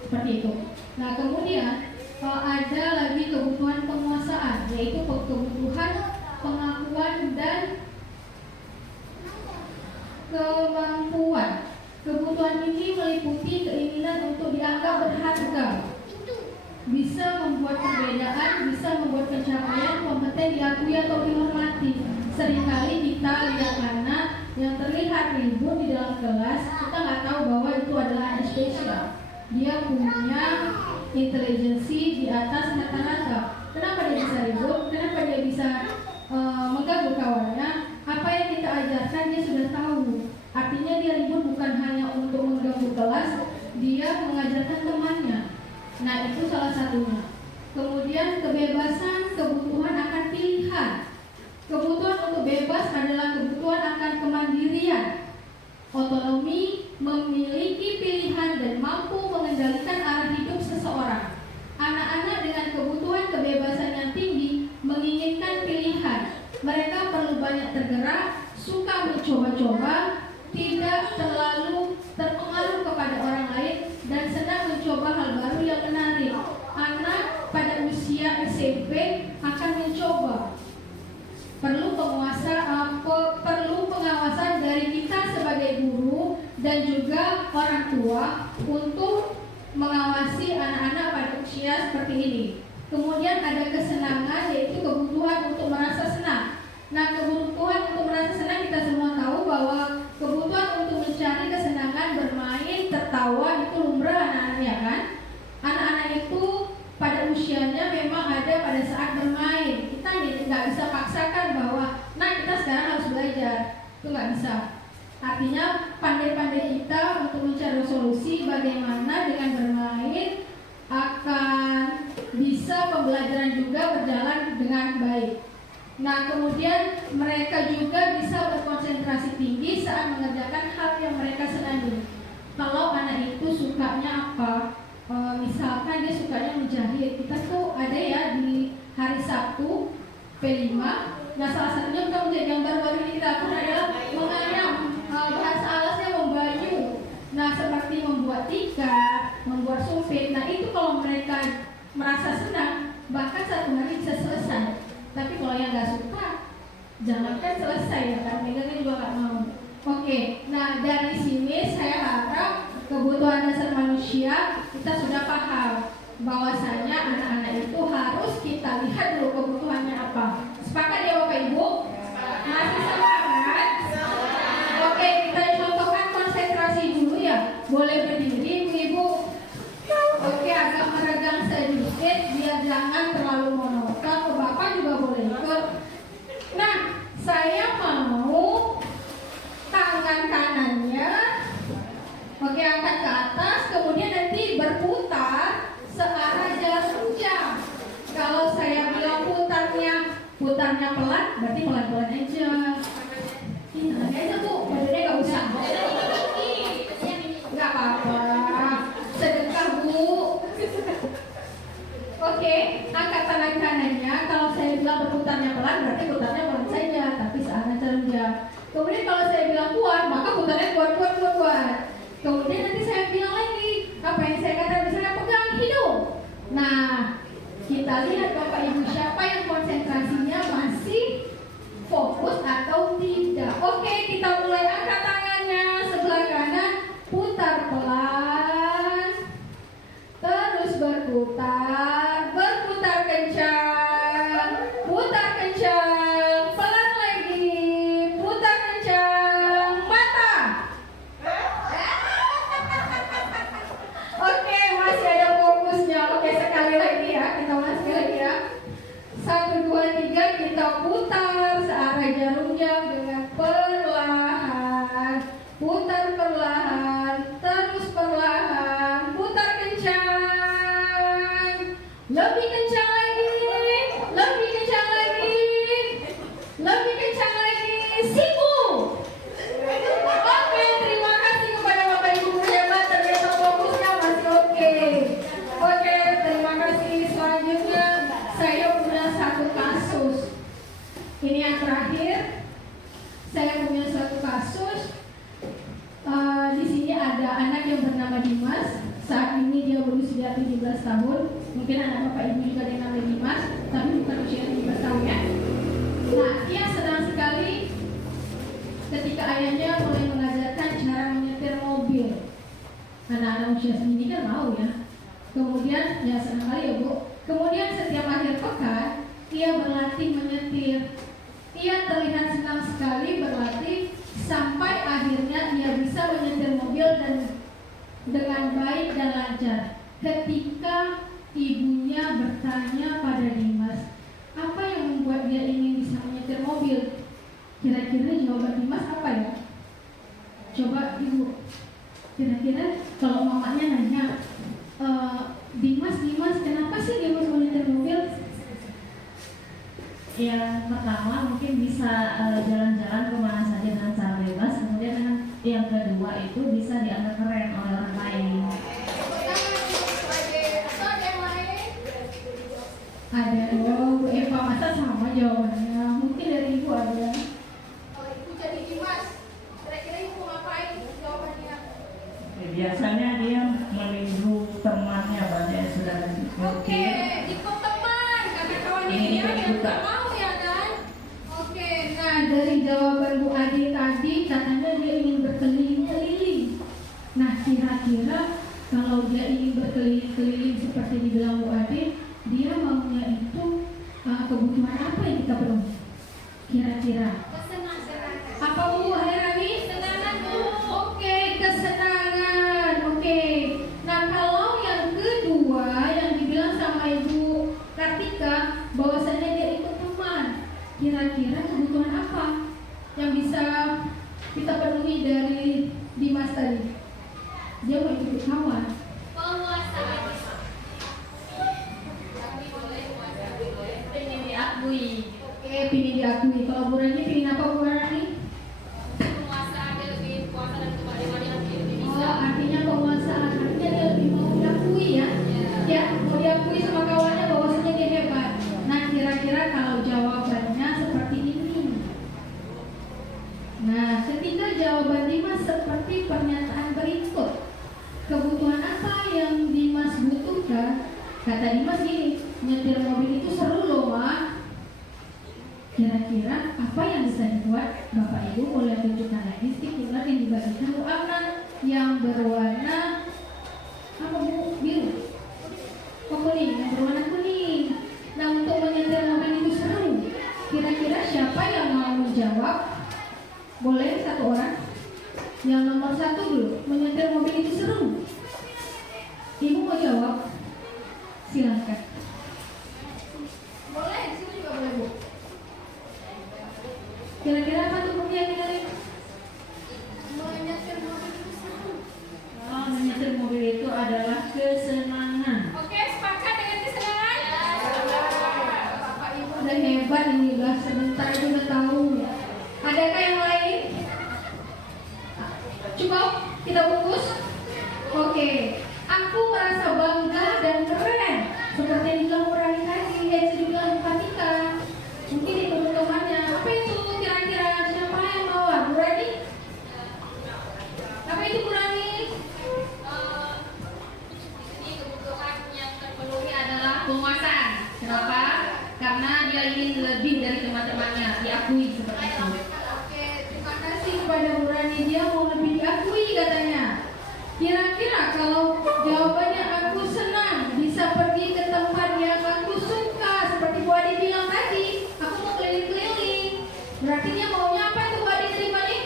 Seperti itu. Nah, kemudian ada lagi kebutuhan penguasaan, yaitu kebutuhan pengakuan dan kemampuan. Kebutuhan ini meliputi keinginan untuk dianggap berharga, bisa membuat perbedaan, bisa membuat pencapaian, kompeten diakui atau dihormati. Seringkali kita lihat anak yang terlihat ribut di dalam kelas, kita nggak tahu bahwa itu adalah anak spesial. Dia punya intelijensi di atas rata-rata. Kenapa dia bisa ribut? Kenapa dia bisa mengganggu kawannya? Apa yang kita ajarkan dia sudah tahu. Artinya dia ribut bukan hanya untuk mengganggu kelas, dia mengajarkan temannya. Nah, itu salah satunya. Kemudian kebebasan, kebutuhan akan pilihan. Kebutuhan untuk bebas adalah kebutuhan akan kemandirian, otonomi, memiliki pilihan dan mampu mengendalikan arah hidup seseorang. Anak-anak dengan kebutuhan kebebasan yang tinggi menginginkan pilihan. Mereka perlu banyak tergerak, suka mencoba-coba, tidak terlalu terpengaruh kepada orang lain, dan senang mencoba hal baru yang menarik. Anak pada usia SMP akan mencoba. Perlu pengawasan dari kita sebagai guru dan juga orang tua untuk mengawasi anak-anak pada usia seperti ini. Kemudian ada kesenangan, yaitu kebutuhan untuk merasa senang. Nah, kebutuhan untuk merasa senang kita semua tahu bahwa kebutuhan untuk mencari kesenangan, bermain, tertawa itu lumrah anak-anak, ya kan? Anak-anak itu pada usianya memang ada pada saat bermain. Kita nggak bisa paksakan bahwa nah kita sekarang harus belajar, itu nggak bisa. Artinya pandai-pandai kita untuk mencari solusi bagaimana dengan bermain akan bisa pembelajaran juga berjalan dengan baik. Nah, kemudian mereka juga bisa berkonsentrasi tinggi saat mengerjakan hal yang mereka senangi. Kalau anak itu sukanya apa? Misalkan dia sukanya menjahit, kita tuh ada ya di hari Sabtu P5. Nah, salah satunya kita menjadi gambar baru ini kita lakukan adalah menganyam, bahasa alasnya membayu. Nah, seperti membuat tikar, membuat sumpit. Nah, itu kalau mereka merasa senang, bahkan satu hari bisa selesai. Tapi kalau yang nggak suka, jangankan selesai ya kan, megangnya juga nggak mau. Oke, nah dari sini saya harap kebutuhan dasar manusia kita sudah paham bahwasanya anak-anak itu harus kita lihat dulu kebutuhannya apa. Sepakat ya Bapak Ibu? Masih sepakat? Oke, kita contohkan konsentrasi dulu ya. Boleh berdiri Ibu-Ibu? Oke, agak meregang sedikit biar jangan terlalu monoton. Bapak juga boleh ikut. Nah, saya mau berputarnya pelan, berarti pelan-pelan aja. Ini aja Bu, badannya nggak usah. Nggak apa-apa, sedekah Bu. Oke, angkat tangan kanannya. Kalau saya bilang berputarnya pelan, berarti putarnya pelan saja, tapi searah saja. Kemudian kalau saya bilang kuat, maka putarnya kuat. Kemudian nanti saya bilang lagi, apa yang saya katakan, misalnya pegang hidung. Nah, kita lihat Bapak Ibu siapa yang konsentrasinya masih fokus atau tidak. Oke, kita mulai angkat tangannya sebelah kanan, putar pelan, terus berputar kencang, pelan lagi, putar kencang, mata. Oke, masih ada fokusnya. Oke, sekali lagi ya, kita ulang sekali lagi ya. 1, 2, 3, kita putar searah jarum jam dengan perlahan, putar perlahan, terus perlahan, putar kencang, lebih kencang lagi, siku. Oke, terima kasih kepada Bapak Ibu hebat, ternyata fokusnya masih oke. Oke, terima kasih. Selanjutnya saya punya satu kasus. Ini yang terakhir. Saya punya satu kasus. Di sini ada anak yang bernama Dimas. Saat ini dia berusia 17 tahun. Mungkin anak Bapak Ibu juga ada yang namanya Dimas, tapi bukan usia 17 tahun ya. Nah, dia senang sekali ketika ayahnya mulai mengajarkan cara menyetir mobil. Anak-anak usia segini kan mau ya. Kemudian, ya senang kali ya Bu. Kemudian setiap akhir pekan, ia berlatih menyetir. Ia terlihat senang sekali berlatih sampai akhirnya ia bisa menyetir mobil dan dengan baik dan lancar. Ketika ibunya bertanya pada Dimas, apa yang membuat dia ingin bisa menyetir mobil? Kira-kira jawaban Dimas apa ya? Coba Ibu. Kira-kira kalau mamanya nanya, Dimas, kenapa sih Dimas menyetir mobil? Yang pertama mungkin bisa jalan-jalan kemana saja dengan cara bebas. Kemudian yang kedua itu bisa dianggap keren oleh orang lain. Ada dong, Bu Eva, masa sama jawabannya? Mungkin dari Ibu ada. Kalau Ibu jadi Dimas, kira-kira Ibu ngapain jawabannya? Biasanya dia menunggu temannya banyak sudah Oke, ikut teman, karena kawannya dia yang nggak mau ya kan? Oke, nah dari jawaban Bu Adi tadi katanya dia ingin berkeliling-keliling. Nah kira-kira kalau dia ingin berkeliling-keliling seperti dibilang Bu Adi, dia maunya itu kebutuhan apa yang kita penuhi? Kira-kira? Apa Bu Herani? Kesenangan Bu. Oke, kesenangan. Oke. Nah kalau yang kedua yang dibilang sama Ibu Kartika bahwasanya dia ikut teman, kira-kira kebutuhan apa yang bisa kita penuhi dari Dimas tadi? Dia mau ikut kawan. Pengen diakui. Oke, pingin diakui. Kalau Bu Rani pingin apa Bu Rani? Oh, artinya penguasaan. Artinya dia lebih mau diakui ya? Ya, mau diakui sama kawannya bahwasanya dia hebat. Nah, kira-kira kalau jawabannya seperti ini. Nah, ketika jawaban Dimas seperti pernyataan berikut. Kebutuhan apa yang Dimas butuhkan? Kata Dimas gini, nyetir mobil itu seru loh, Ma. Kira-kira apa yang bisa dibuat? Bapak Ibu boleh tunjukkan lagi stiker yang dibagikan ruangan yang berwarna apa Bu? Biru. Oh, kuning, yang berwarna kuning. Nah, untuk menyetir mobil itu seru. Kira-kira siapa yang mau menjawab? Boleh satu orang? Yang nomor 1 dulu, menyetir mobil itu seru. Ibu mau jawab? Silakan. Boleh, sini juga boleh Bu. Kira-kira apa tuh Bu yang dengerin? Menyetir mobil itu seru. Oh, menyetir mobil itu adalah kesenangan. Oke, sepakat dengan kesenangan? Bapak Ibu dari hebat ini, lah sebentar aja udah tahu. Adakah yang lain? Cukup? Kita bungkus? Oke. Aku merasa bangga dan keren. Seperti yang dibilang Nurani tadi, yang dibilang Fatika. Mungkin itu teman-temannya. Apa itu kira-kira? Siapa yang bawa? Nurani? Apa itu Nurani? Ini kebutuhan yang terpenuhi adalah penguasaan. Kenapa? Karena dia ingin lebih dari teman-temannya, diakui seperti itu. Oke, terima kasih kepada Nurani. Dia mau lebih diakui katanya. Kira-kira kalau jawabannya aku senang bisa pergi ke tempat yang aku suka, seperti Bu Adi bilang tadi, aku mau keliling-keliling. Berarti dia maunya apa itu Bu Adi terima nih?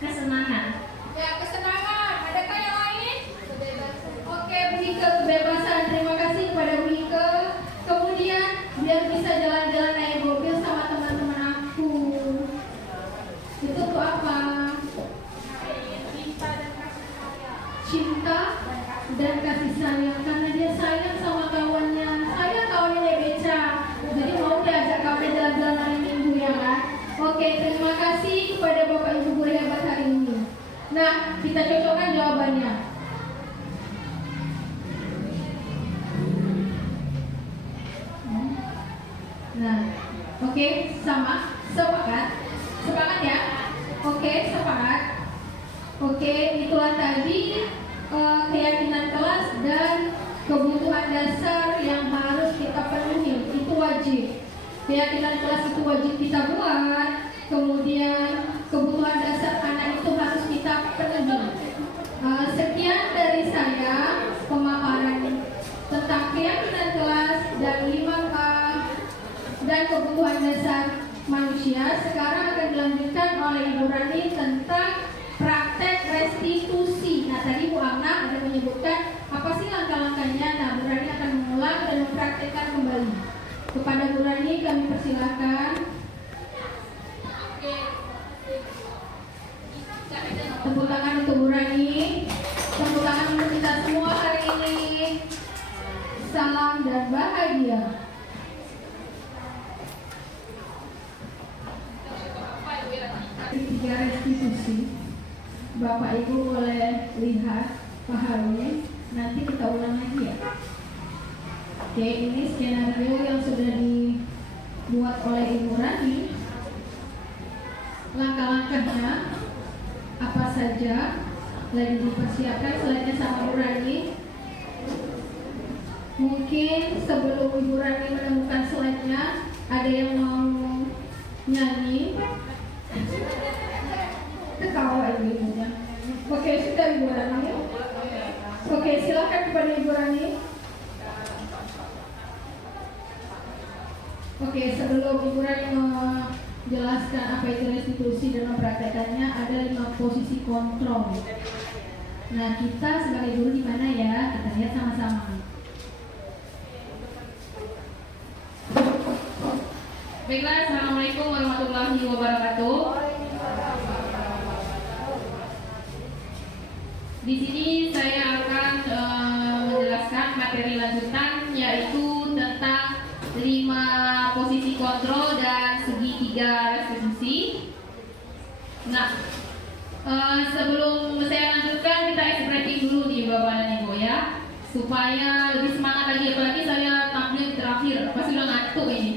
Kesenangan. Ya, kesenangan. Adakah yang lain? Oke, Bu Ike, kebebasan. Terima kasih kepada Bu Ike. Kemudian biar bisa jalan-jalan naik mobil sama teman-teman aku. Itu tuh apa? Cinta dan kasih sayang, karena dia sayang sama kawannya. Saya kawannya naik beca, jadi mau diajak kami jalan-jalan hari Minggu ya kan. Oke, terima kasih kepada Bapak Ibu guru hebat hari ini. Nah, kita cocokkan jawabannya. Nah, oke, sama, sepakat, sepakat ya. Oke, sepakat. Oke, itulah tadi keyakinan kelas dan kebutuhan dasar yang harus kita penuhi. Itu wajib. Keyakinan kelas itu wajib kita buat. Kemudian kebutuhan dasar anak itu harus kita penuhi. Sekian dari saya pemaparan tentang keyakinan kelas dan 5K dan kebutuhan dasar manusia. Sekarang akan dilanjutkan oleh Ibu Rani tentang praktek restitusi. Nah, tadi Bu Amna ada menyebutkan apa sih langkah-langkahnya. Nah, Bu Rani akan mengulang dan mempraktekkan kembali. Kepada Bu Rani kami persilakan. Tepuk tangan untuk Bu Rani. Tepuk tangan untuk kita semua hari ini. Salam dan bahagia. Tiga restitusi. Bapak Ibu boleh lihat, pahami. Nanti kita ulang lagi ya. Oke, ini skenario yang sudah dibuat oleh Ibu Rani. Langkah-langkahnya apa saja lagi dipersiapkan slide-nya sama Bu Rani. Mungkin sebelum Ibu Rani menemukan slide-nya, ada yang mau nyanyi? Ketawa ibu-ibunya. Oke, sudah Ibu Rani. Oke, silakan kepada Ibu Rani. Oke, sebelum Ibu Rani menjelaskan apa itu restitusi dan mempraktekannya, ada 5 posisi kontrol. Nah, kita sebagai guru di mana ya? Kita lihat sama-sama. Baiklah, Assalamualaikum warahmatullahi wabarakatuh. Di sini saya akan menjelaskan materi lanjutan, yaitu tentang 5 posisi kontrol dan segitiga restitusi. Nah, sebelum saya lanjutkan, kita ekspresi dulu di Bapak dan Ibu ya, supaya lebih semangat lagi. Apalagi saya tampil terakhir, pasti udah ngantuk ini.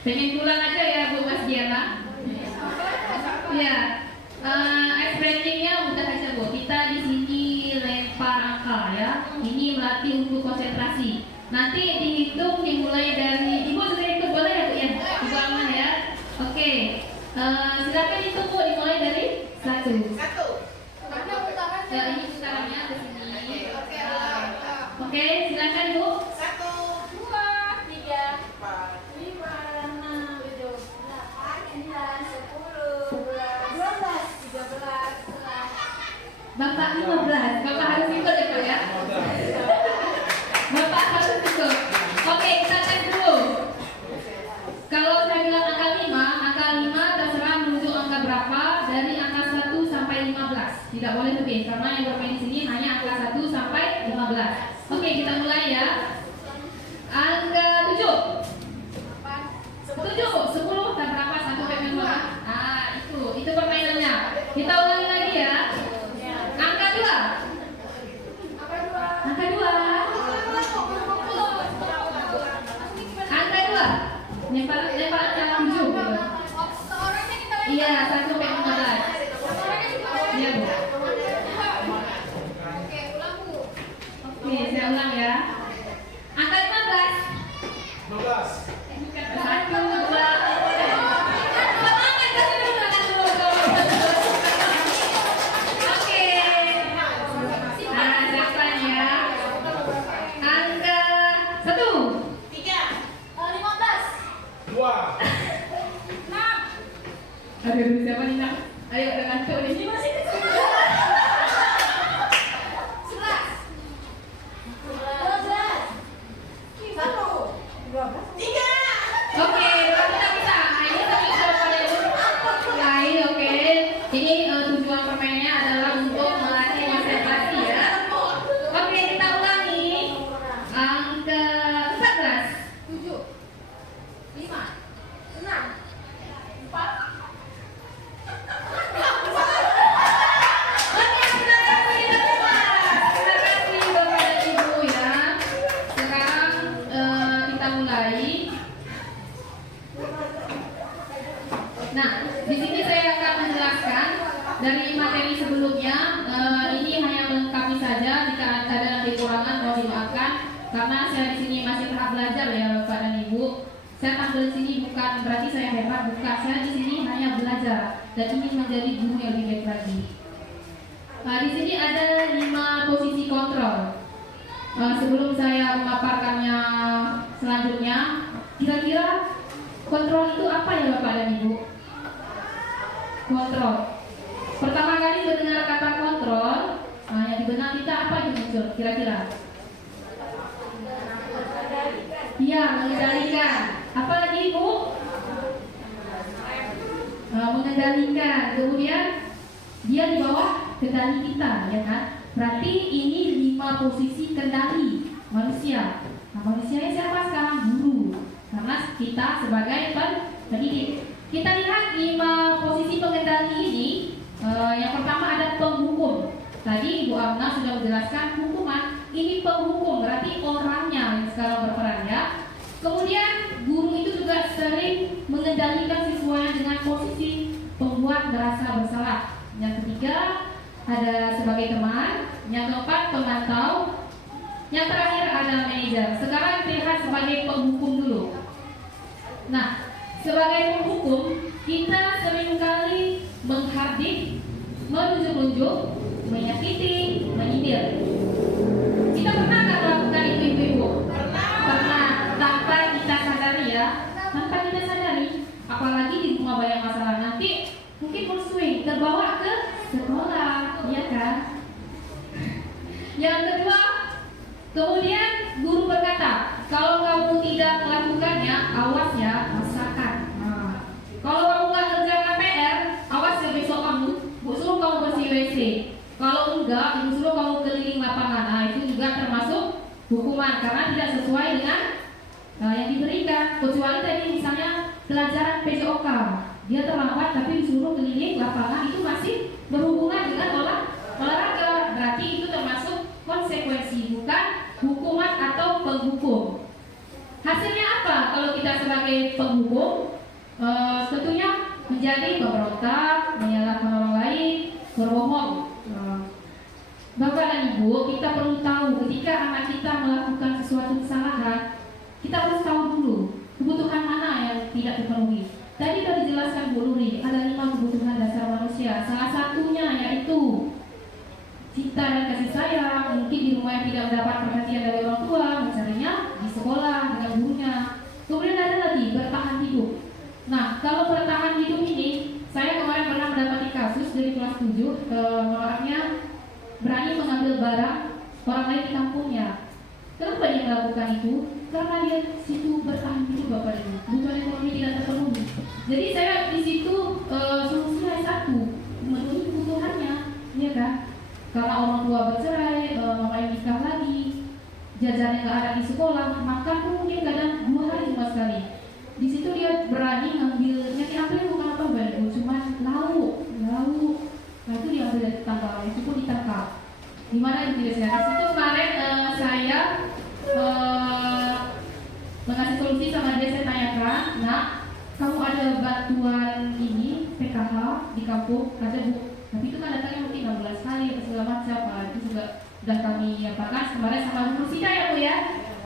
Pengen pulang aja ya Bu Mas Diana. Ya, explaining-nya mudah aja Bu. Kita di sini lempar angka ya. Ini melatih untuk konsentrasi. Nanti dihitung dimulai dari Ibu sudah hitung boleh ya Bu ya? Ibu aman ya. Oke. Silakan hitung Bu, dimulai dari 1. Ya, ini putarannya ke sini. Oke, silakan Bu. 1, 2, 3, 4, 5, 6, 7, 8, 9, 10, 12, 13, 14. Bapak 15. Bapak harus ikut ya Bu ya. Bapak harus ikut. Oke, kita tes dulu. Kalau saya bilang angka 5 terserah menuju angka berapa dari angka 1 sampai 15. Tidak boleh lebih karena yang bermain di sini hanya angka 1 sampai 15. Oke, kita mulai ya. Angka 2. Lempar ke 7. Iya, 1 sampai 15. Iya, Bu. Oke, saya ulang ya. Angka 15. 12. 1, 2. Semangat kasih dulu tangan dulu. Oke. Nah, silakan ya. Angka 1. 2. Aduh, siapa nih, Nak? Ayo, dengan tuh nih. Oke, kamu tak bisa. Nah, ini tapi kalau pada lain, oke. Ini tujuan permainannya adalah untuk melatih konsentrasi ya. Oke, kita ulangi. Angka 14. 7, 5, 6, 4. Oke, terima kasih teman-teman. Terima kasih Bapak dan Ibu ya. Sekarang kita mulai. Nah, di sini saya akan menjelaskan dari materi sebelumnya. Ini hanya melengkapi saja. Jika ada kekurangan mohon dimaafkan karena saya di sini masih tahap belajar ya Bapak dan Ibu. Saya tampil di sini bukan berarti saya hebat, bukan. Saya di sini hanya belajar dan ingin menjadi guru yang lebih baik lagi. Di sini ada 5 posisi kontrol. Sebelum saya memaparkannya selanjutnya, kira-kira kontrol itu apa ya Bapak dan Ibu? Kontrol. Pertama kali mendengar kata kontrol, yang di benak kita apa itu muncul? Kira-kira? Iya, mengendalikan. Apa lagi Ibu? Mengendalikan. Kemudian dia di bawah kendali kita, ya kan? Berarti ini 5 posisi kendali manusia. Nah, manusianya siapa sekarang? Guru. Karena kita sebagai pendidik. Kita lihat 5 posisi pengendali ini. Yang pertama ada penghukum. Tadi Ibu Amna sudah menjelaskan hukuman. Ini penghukum, berarti orangnya yang sekarang berperan ya. Kemudian guru itu juga sering mengendalikan siswanya dengan posisi pembuat merasa bersalah. Yang ketiga ada sebagai teman. Yang keempat pemantau. Yang terakhir ada manajer. Sekarang kita lihat sebagai penghukum dulu. Nah, sebagai penghukum kita seringkali menghardik, menunjuk-nunjuk, menyakiti, menyindir. Kita pernah nggak melakukan itu ibu-ibu? Pernah. Tanpa kita sadari ya. Tanpa kita sadari. Apalagi di rumah banyak masalah nanti mungkin bersuing terbawa ke sekolah, ya kan? Yang kedua, kemudian guru berkata, kalau kamu tidak melakukannya, awas ya, masakan. Nah, kalau kamu nggak kerjakan PR, awas ya besok kamu, suruh kamu bersih WC. Kalau enggak, ibu suruh kamu keliling lapangan. Nah, itu juga termasuk hukuman karena tidak sesuai dengan yang diberikan. Kecuali tadi misalnya pelajaran PJOK, dia terlambat tapi disuruh keliling lapangan, itu masih berhubungan dengan olahraga. Berarti itu termasuk konsekuensi, bukan hukuman atau penghukum. Hasilnya apa kalau kita sebagai penghukum? Tentunya menjadi pemberontak, menyalahkan orang lain, berbohong. Bapak dan Ibu, kita perlu tahu ketika anak kita melakukan sesuatu kesalahan, kita harus tahu dulu kebutuhan mana yang tidak dipenuhi. Tadi sudah dijelaskan Bu Luri, ada 5 kebutuhan dasar manusia. Salah satunya yaitu cinta dan kasih sayang. Mungkin di rumah yang tidak mendapat perhatian dari orang tua, mencarinya di sekolah dengan gurunya. Kemudian ada lagi bertahan hidup. Nah, kalau bertahan hidup ini, saya kemarin pernah mendapati kasus dari kelas 7, orangnya berani mengambil barang orang lain di kampungnya. Kenapa dia melakukan itu? Karena dia situ bertahan hidup Bapak Ibu. Kebutuhan ekonomi tidak terpenuhi. Jadi saya di situ solusinya satu, memenuhi kebutuhannya, ya kan? Karena orang tua bercerai, mamanya nikah lagi, jajannya nggak ada di sekolah, makan pun mungkin kadang 2 hari cuma sekali. Di situ dia berani ngambil, ambil bukan apa Bapak Ibu, cuma lauk. Nah itu diambil dari tetangga, itu pun ditangkap. Gimana itu biasanya? Di situ kemarin saya mengasih solusi sama dia. Saya tanyakan, nak, kamu ada bantuan ini PKH di kampung? Ada, Bu. Tapi itu kan datangnya mungkin 6 bulan sekali atau segala macam. Itu juga sudah kami apakan kemarin sama Bu Mursida ya, Bu ya.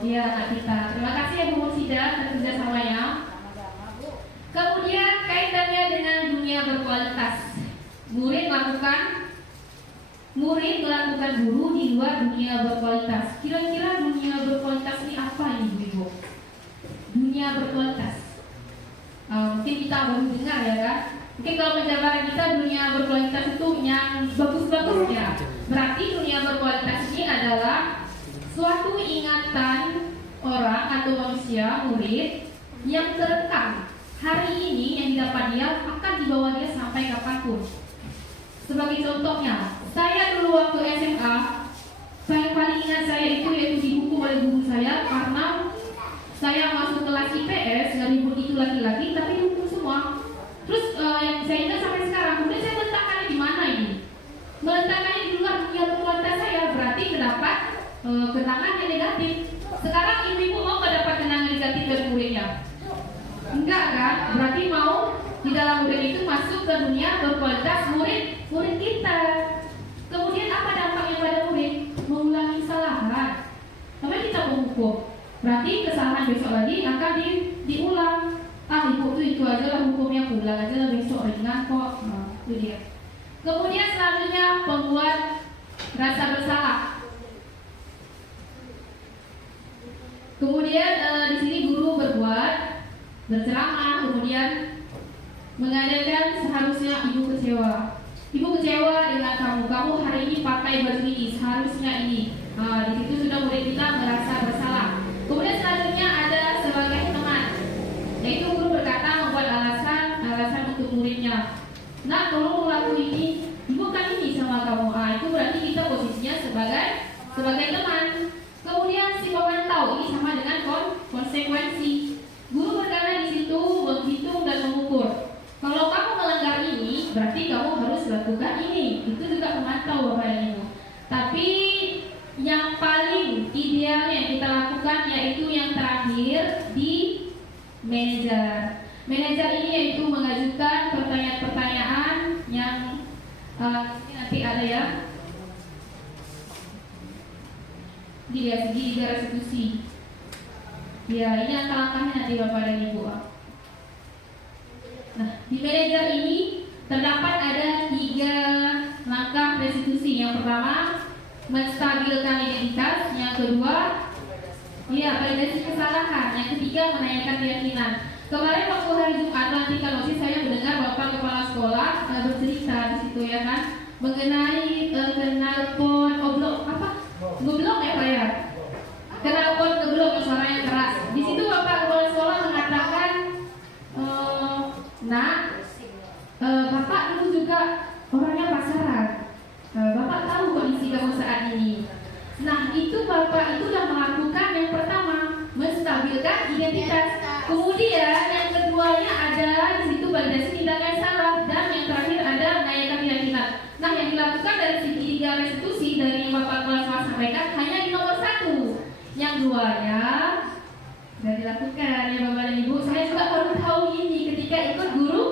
Iya, anak kita. Terima kasih ya Bu Mursida atas kerjasamanya. Kemudian kaitannya dengan dunia berkualitas. Murid melakukan guru di luar dunia berkualitas. Kira-kira dunia berkualitas ini apa ini, Ibu? Dunia berkualitas. Mungkin kita baru dengar ya kan? Mungkin kalau penjabaran kita dunia berkualitas itu yang bagus-bagusnya. Berarti dunia berkualitas ini adalah suatu ingatan orang atau manusia, murid, yang terekam hari ini yang didapat dia akan dibawa dia sampai kapanpun. Sebagai contohnya, saya dulu waktu SMA, saya paling ingat saya itu yaitu dihukum oleh guru saya karena saya masuk kelas IPS, dari ribut itu laki-laki, tapi dihukum semua. Terus yang saya ingat sampai sekarang, kemudian saya meletakkannya di mana ini? Meletakkannya di luar dunia berkualitas saya, berarti mendapat kenangan yang negatif. Sekarang ibu-ibu mau nggak dapat kenangan negatif dari muridnya? Enggak kan? Berarti mau di dalam murid itu masuk ke dunia berkualitas murid kita. Kemudian apa dampaknya pada murid? Mengulangi kesalahan. Sampai kita menghukum. Berarti kesalahan besok lagi akan diulang. Ibu itu aja lah hukumnya, pulang aja lah besok ringan kok. Itu dia. Kemudian selanjutnya pembuat rasa bersalah. Kemudian di sini guru berceramah, kemudian mengadakan seharusnya ibu kecewa. Ibu kecewa dengan kamu hari ini pakai baju ini, seharusnya ini. Di situ sudah murid kita merasa bersalah. Kemudian selanjutnya ada sebagai teman, yaitu guru berkata membuat alasan untuk muridnya. Nah, tolong laku ini, ibu kan ini sama kamu. Itu berarti kita posisinya sebagai teman. Kemudian si pemantau, ini sama dengan konsekuensi. Guru berkata di situ menghitung dan mengukur. Kalau kamu melanggar ini, berarti kamu harus lakukan ini. Itu juga pemantau Bapak dan Ibu. Tapi yang paling idealnya yang kita lakukan yaitu yang terakhir di manajer. Manajer ini yaitu mengajukan pertanyaan-pertanyaan yang ini nanti ada ya. Dilihat segi restitusi. Ya, ini langkah-langkahnya nanti Bapak dan Ibu. Nah, di manajer ini terdapat ada 3 langkah restitusi. Yang pertama, menstabilkan identitas. Yang kedua, validasi kesalahan. Yang ketiga, menanyakan keyakinan. Kemarin waktu hari Jumat pelantikan OSIS saya mendengar Bapak Kepala Sekolah bercerita di situ ya kan mengenai knalpot ngeblok ya Pak ya. Knalpot ngeblok suara yang keras. Di situ Bapak Kepala Sekolah mengatakan, Bapak dulu juga orangnya pasaran. Bapak tahu kondisi kamu saat ini. Nah, itu Bapak itu sudah melakukan yang pertama, menstabilkan identitas. Kemudian yang keduanya ada di situ validasi tindakan salah dan yang terakhir ada menanyakan keyakinan. Nah, yang dilakukan dari segi 3 restitusi dari yang Bapak Kepala Sekolah sampaikan hanya di nomor 1. Yang duanya sudah dilakukan ya Bapak dan Ibu. Saya juga baru tahu ini ketika ikut guru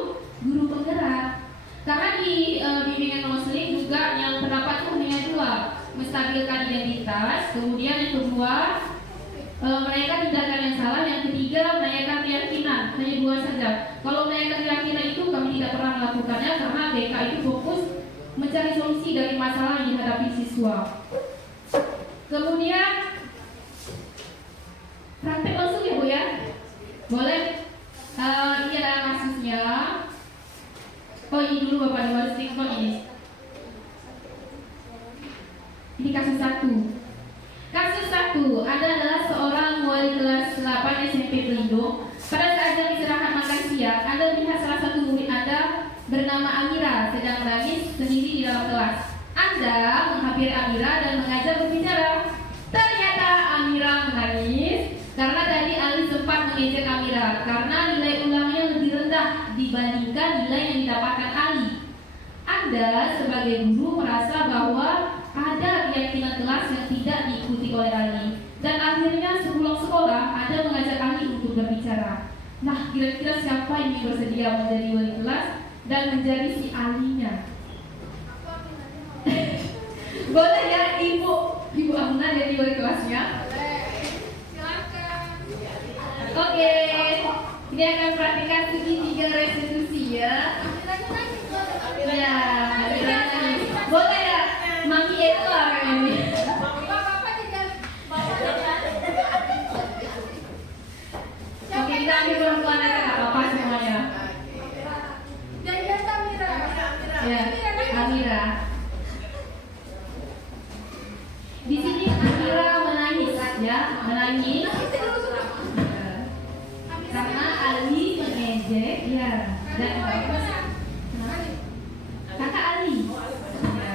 penggerak. Karena di bimbingan konseling juga yang terdapat itu hanya 2, menstabilkan identitas. Kemudian yang kedua menanyakan tindakan yang salah. Yang ketiga menanyakan keyakinan. Hanya 2 saja. Kalau menanyakan keyakinan itu kami tidak pernah melakukannya karena BK itu fokus mencari solusi dari masalah yang dihadapi siswa. Kemudian praktek langsung ya Bu ya. Boleh. Ini adalah kasusnya. Ini dulu Bapak harus screenshot ini. Ini kasus 1. Kasus 1 adalah seorang wali kelas 8 SMP Pelindung. Pada saat jam istirahat makan siang, Anda melihat salah satu murid Anda bernama Amira sedang menangis sendiri di dalam kelas. Anda menghampiri Amira dan mengajak berbicara. Ternyata Amira menangis karena tadi Ali sempat mengejek Amira karena nilai ulangnya lebih rendah dibandingkan nilai yang didapatkan Ali. Anda sebagai guru merasa bahwa ada keyakinan kelas yang tidak diikuti oleh Ali dan akhirnya Nah, kira-kira siapa ini yang bersedia menjadi wali kelas dan menjadi si ahlinya? Boleh ya Ibu Amna jadi wali kelasnya? Silakan. Oke, ini akan perhatikan segitiga restitusi ya. Ya, boleh ya, Mami itu orang ini. Oke, kita ambil pelan-pelan aja, nggak apa-apa semuanya. Ya, Amira. Di sini Amira menangis ya, menangis. Karena Ali mengejek, ya. Dan kakak Ali. Ya.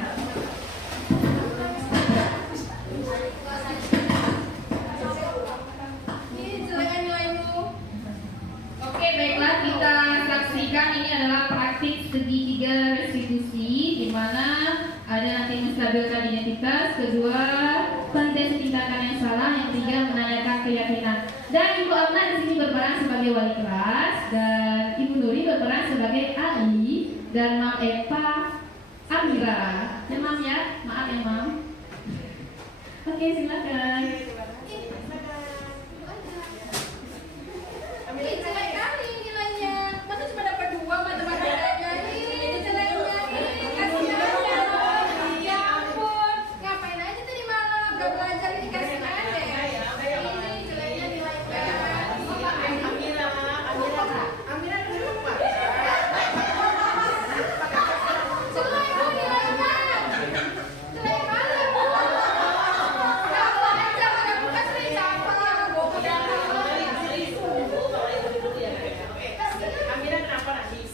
Oke, baiklah kita saksikan ini adalah praktik segitiga restitusi di mana ada nanti menstabilkan identitas, kedua pentes tindakan yang salah, yang ketiga menanyakan keyakinan. Dan Ibu Amna di sini berperan sebagai wali kelas dan Ibu Nuri berperan sebagai Ali dan Mam Eva Amira. Ya Mam ya, maaf ya Mam. Oke, silakan. Jelek kali nilainya. Masa cuma dapat 2 matematikanya? Ini jeleknya ini. Kasihan aja. Ya ampun. Ngapain aja tadi malam? Gak belajar ini kasihan aja. Ini jeleknya nilainya. Amira dulu Pak. Jelek kok nilainya. Jelek kali Bu. Gak belajar. Gak buka sering capek. Bohong ya. Amira kenapa nangis?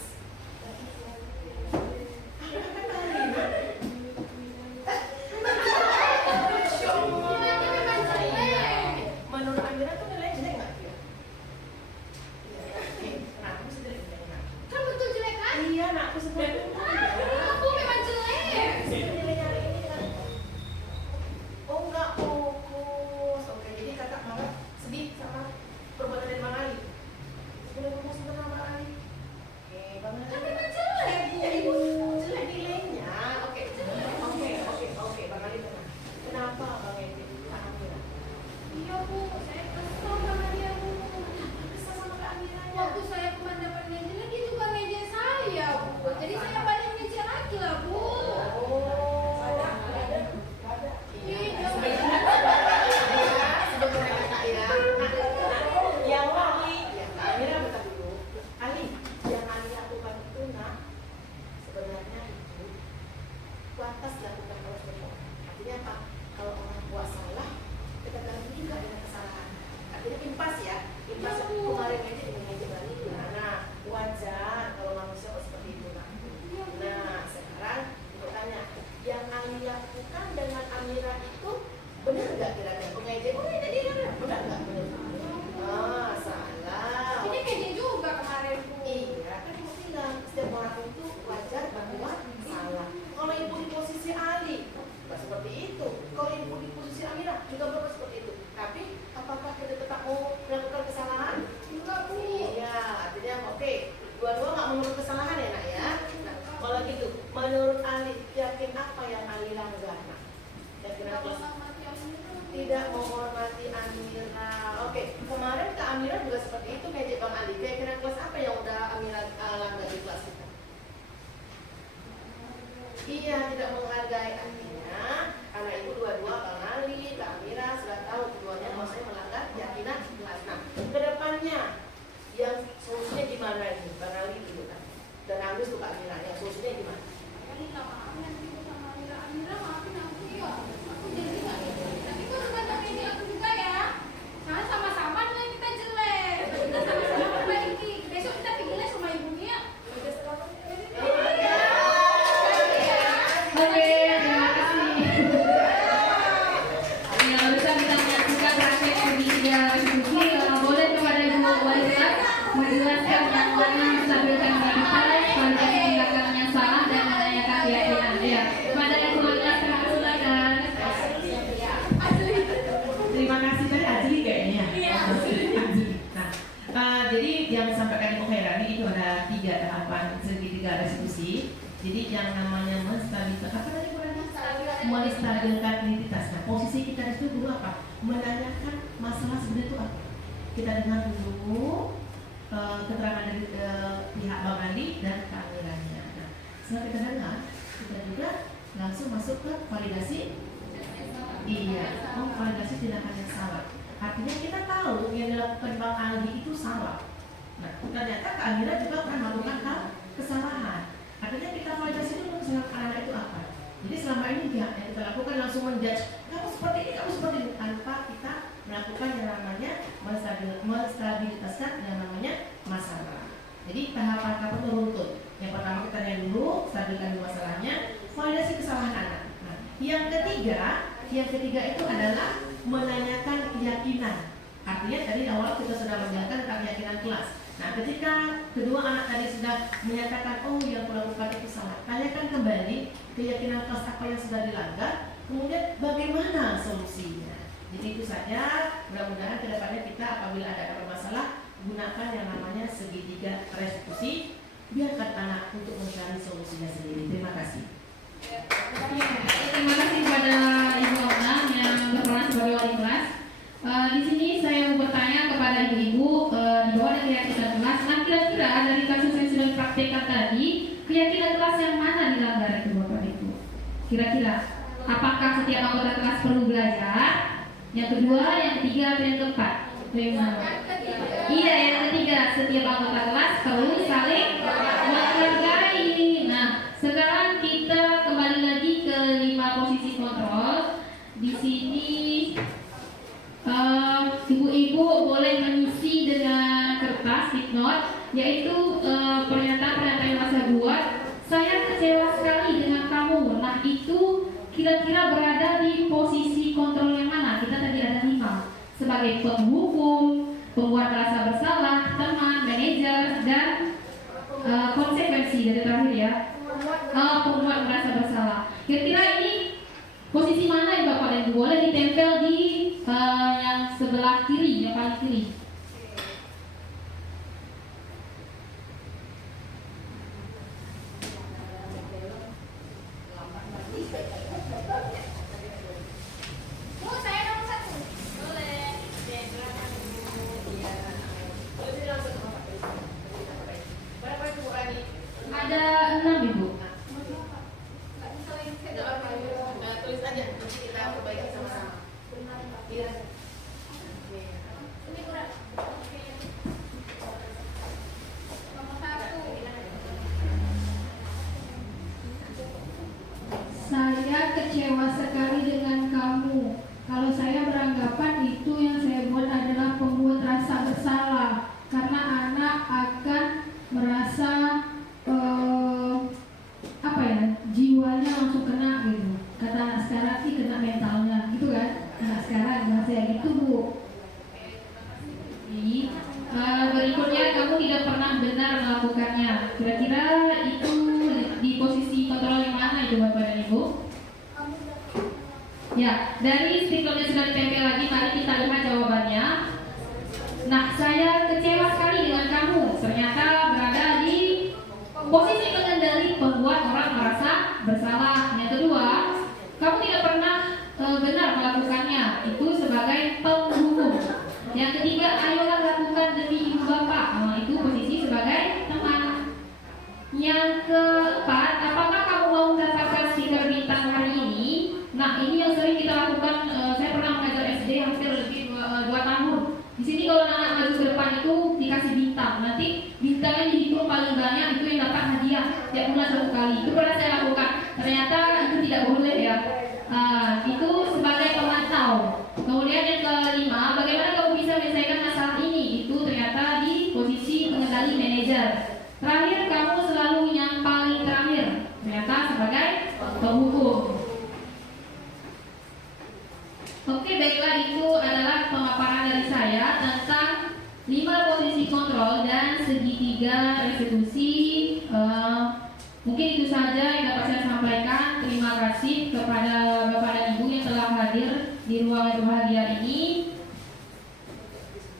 Nilainya memang jelek. Menurut Amira tuh nilainya jelek nggak? Nah, aku sedih nilainya. Kan betul jelek kan? Iya, nak aku sedih. Aku memang jelek. Nilainya hari ini kan? Oh enggak fokus. Oke, jadi kakak malah sedih sama perbuatan dari Bang Ali. Boleh ngomong sebentar sama Bang Ali? Oke, Bang Ali. Kan memang jelek Bu. Ya ibu jelek nilainya. Oke, Bang Ali tenang. Kenapa Bang Ali? Kak Amira. Iya Bu, saya kesel sama dia Bu. Kesal sama Kak Amiranya. Waktu saya kemarin dapat ngejelek, dia juga ngejek saya Bu. Jadi saya balik ngejek lagi lah Bu. Oh, ada. Iya. Sebenarnya Kak ya. Yang Ali, ya Kak Amira bentar dulu. Ali, yang Ali lakukan itu nak sebenarnya itu batas lakukan kalau berbohong. Artinya apa? Kalau orang tua salah, kita ganti juga dengan kesalahan. Artinya impas ya, impas kemarin aja dengan meja balik. Nah, wajar kalau manusia seperti itu nak. Nah, sekarang bertanya, yang Ali lakukan dengan Amira itu benar nggak kira-kira? Pengejek, oh ini dia benar nggak? Ah, salah. Ini ngejek juga kemarin Bu. Iya, kan ibu bilang setiap orang itu wajar bahwa salah. Kalau ibu di posisi Ali, bukan seperti itu. Kalau ibu di posisi Amira, juga bukan seperti itu. Tapi apakah kita tetap mau melakukan kesalahan? Enggak Bu. Iya, artinya oke. Dua-dua nggak menurut kesalahan ya nak ya. Nah, kalau gitu, menurut Ali, yakin apa yang Ali langgar? Nak? Yakin apa? Tidak menghormati Amira. Oke, kemarin Kak Amira juga seperti itu ngejek Bang Ali. Keyakinan kelas apa yang udah Amira langgar di kelas kita? Iya, tidak menghargai artinya karena itu dua-dua Bang Ali, Kak Amira sudah tahu keduanya maksudnya melanggar keyakinan kelas. Nah, kedepannya yang solusinya gimana ini? Bang Ali dulu kan. Dan Agus tuh Kak Amira, yang solusinya gimana? Ya minta maaf nanti Bu sama Amira. Amira maafin aku ya. Aku jadi nggak ngejek. Tapi kok bukan ngejek aku juga ya. Karena sama-sama nilai kita jelek. Kita sama-sama perbaiki. Besok kita pergi les sama Ibu Nia. Oke, terima Jadi yang disampaikan Ibu Khairani itu ada 3 tahapan segitiga restitusi. Jadi yang namanya menstabilkan, apa tadi Bu Rani? Menstabilkan identitas. Nah, posisi kita di situ dulu apa? Menanyakan masalah sebenarnya itu apa. Kita dengar dulu keterangan dari pihak Bang Andi dan kehadirannya. Nah, setelah kita dengar, kita juga langsung masuk ke validasi. Iya, validasi tindakan yang salah. Artinya kita tahu yang dilakukan Bang Aldi itu salah. Nah, ternyata Kak Amira juga pernah melakukan hal kesalahan. Artinya kita validasi dulu kesalahan anak itu apa. Jadi selama ini yang kita lakukan langsung menjudge, kamu seperti ini, kamu seperti ini, tanpa kita melakukan yang namanya menstabilitaskan yang namanya masalah. Jadi tahapan beruntun. Yang pertama kita lihat dulu, stabilkan dulu masalahnya, validasi kesalahan anak. Nah, yang ketiga itu adalah menanyakan keyakinan. Artinya tadi awal kita sudah menjelaskan tentang keyakinan kelas. Nah, ketika kedua anak tadi sudah menyatakan, oh yang kulakukan itu salah, tanyakan kembali keyakinan kelas apa yang sudah dilanggar, kemudian bagaimana solusinya. Jadi itu saja, mudah-mudahan kedepannya kita apabila ada masalah, gunakan yang namanya segitiga restitusi, biarkan anak untuk mencari solusinya sendiri. Terima kasih. Terima kasih kepada Ibu Ona yang berperan sebagai wali kelas. Di sini saya mau bertanya kepada ibu-ibu di bawah ada keyakinan kelas. Nah, kira-kira dari kasus yang sudah dipraktekkan tadi, keyakinan kelas yang mana dilanggar itu Bapak Ibu? Kira-kira apakah setiap anggota kelas perlu belajar? Yang kedua, yang ketiga, atau yang keempat? Iya, yang ketiga, setiap anggota kelas perlu saling menghargai. Nah, sekarang kita kembali lagi ke 5 posisi kontrol. Di sini ibu-ibu boleh mengisi dengan kertas dipnot, yaitu pernyataan-pernyataan yang saya buat. Saya kecewa sekali dengan kamu. Nah, itu kira-kira berada di posisi kontrol yang mana? Kita tadi ada 5. Sebagai penghukum, pembuat merasa bersalah, teman, manajer, dan konsekuensi dari terakhir ya. Pembuat merasa bersalah. Kira-kira ini posisi mana yang Bapak dan Ibu? Boleh ditempel di yang sebelah kiri, yang paling kiri. Ada 6 Ibu. Tulis aja, nanti kita perbaiki sama-sama. Iya. Saya kecewa sekali dengan kamu. Kalau saya beranggapan itu yang saya buat adalah pembuat rasa bersalah, karena anak akan merasa jiwanya langsung kena gitu. Kata anak sekarang sih kena mentalnya, gitu kan? Anak sekarang bahasa gitu Bu. Berikutnya kamu tidak pernah benar melakukannya. Kira-kira itu di posisi kontrol yang mana itu Bapak dan Ibu? Ya, dari stikernya sudah ditempel lagi, mari kita lihat jawabannya. Nah, saya kecewa sekali dengan kamu. Ternyata berada di posisi pengendali pembuat orang merasa bersalah. Yang kedua, kamu tidak pernah benar melakukannya. Itu sebagai penghukum. Yang ketiga, ayolah lakukan demi ibu bapak. Itu posisi sebagai teman. Yang keempat, apakah kamu mau mendapatkan stiker bintang hari ini? Nah, ini yang sering kita lakukan. Saya pernah mengajar SD hampir lebih 2 tahun. Di sini kalau anak maju ke depan itu dikasih bintang. Nanti bintangnya dihitung paling banyak, itu yang dapat hadiah tiap bulan 1 kali. Itu pernah saya lakukan. Ternyata itu tidak boleh ya. Itu sebagai pemantau. Kemudian yang kelima, bagaimana kamu bisa menyelesaikan masalah ini? Itu ternyata di posisi pengendali manajer. Terakhir, kamu selalu yang paling terakhir. Ternyata sebagai penghukum. Oke, baiklah, itu adalah pemaparan dari saya tentang 5 posisi kontrol dan segitiga restitusi. Mungkin itu saja yang dapat saya sampaikan. Terima kasih kepada Bapak dan Ibu yang telah hadir di ruangan bahagia ini.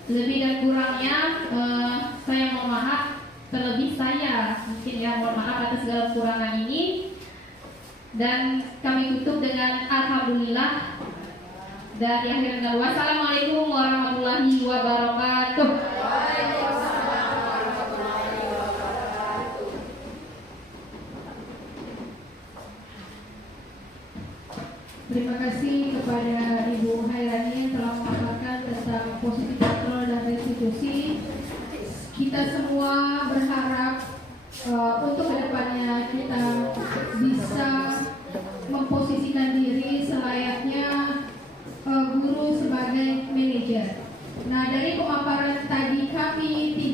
Lebih dan kurangnya saya mohon maaf, terlebih saya mungkin ya mohon maaf atas segala kekurangan ini. Dan kami tutup dengan alhamdulillah dan akhir dengan wassalamualaikum warahmatullahi wabarakatuh. Terima kasih kepada Ibu Hairani yang telah memaparkan tentang positif kontrol dan restitusi. Kita semua berharap untuk kedepannya kita bisa memposisikan diri selayaknya guru sebagai manajer. Nah, dari pemaparan tadi kami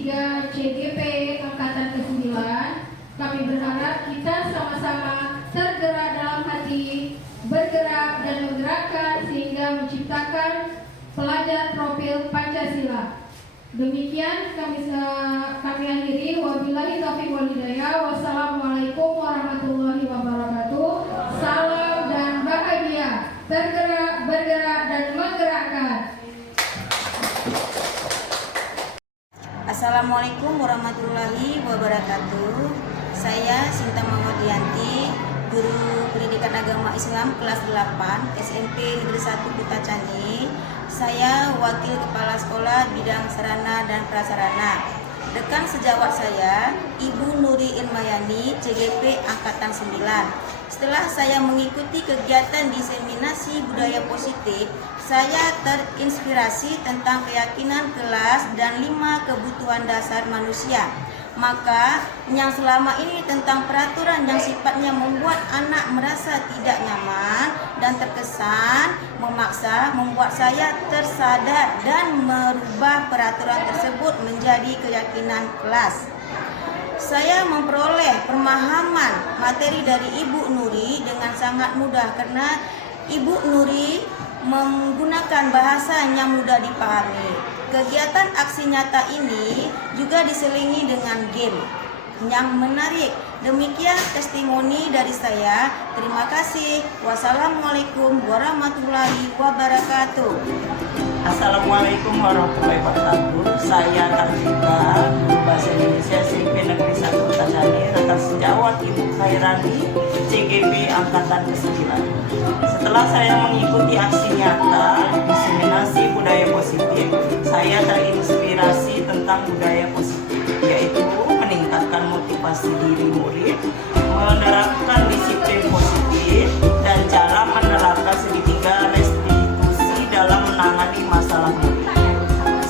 3 CGP Angkatan ke-9, kami berharap kita sama-sama tergerak dalam hati, bergerak dan menggerakkan sehingga menciptakan pelajar profil Pancasila. Demikian kami akhiri. Wabillahi taufiq wal hidayah. Wassalamualaikum warahmatullahi wabarakatuh. Salam dan bahagia. Tergerak, bergerak dan menggerakkan. Assalamualaikum warahmatullahi wabarakatuh. Saya Sinta Muhammadiyanti, guru pendidikan agama Islam kelas 8 SMP Negeri 1 Kutacani. Saya wakil kepala sekolah bidang sarana dan prasarana. Rekan sejawat saya Ibu Nuri Ilmayani, CGP Angkatan 9. Setelah saya mengikuti kegiatan diseminasi budaya positif, saya terinspirasi tentang keyakinan kelas dan 5 kebutuhan dasar manusia. Maka yang selama ini tentang peraturan yang sifatnya membuat anak merasa tidak nyaman dan terkesan memaksa membuat saya tersadar dan merubah peraturan tersebut menjadi keyakinan kelas. Saya memperoleh pemahaman materi dari Ibu Nuri dengan sangat mudah karena Ibu Nuri menggunakan bahasa yang mudah dipahami. Kegiatan aksi nyata ini juga diselingi dengan game yang menarik. Demikian testimoni dari saya. Terima kasih. Wassalamualaikum warahmatullahi wabarakatuh. Assalamualaikum warahmatullahi wabarakatuh. Saya Kartika, guru bahasa Indonesia SMP Negeri 1 Kutacani, rekan sejawat Ibu Hairani, CGP Angkatan ke-9. Setelah saya mengikuti aksi nyata diseminasi budaya positif, saya terinspirasi tentang budaya positif, yaitu meningkatkan motivasi diri murid, menerapkan disiplin positif, dan cara menerapkan segitiga restitusi dalam menangani masalah murid.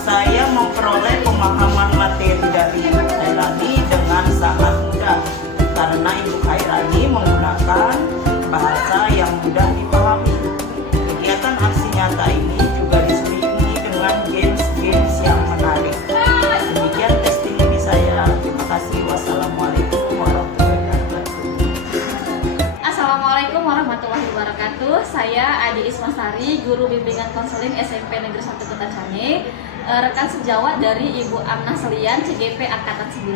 Saya memperoleh pemahaman materi dari Ibu Hairani dengan sangat mudah karena Ibu Hairani menggunakan bahasa yang mudah dipahami. Kegiatan aksi nyata ini juga diselingi dengan games-games yang menarik. Demikian testimoni saya. Terima kasih. Wassalamualaikum warahmatullahi wabarakatuh. Assalamualaikum warahmatullahi wabarakatuh. Saya Adi Ismasari, guru bimbingan konseling SMP Negeri 1 Kutacani, rekan sejawat dari Ibu Amnah Selian, CGP Angkatan 9.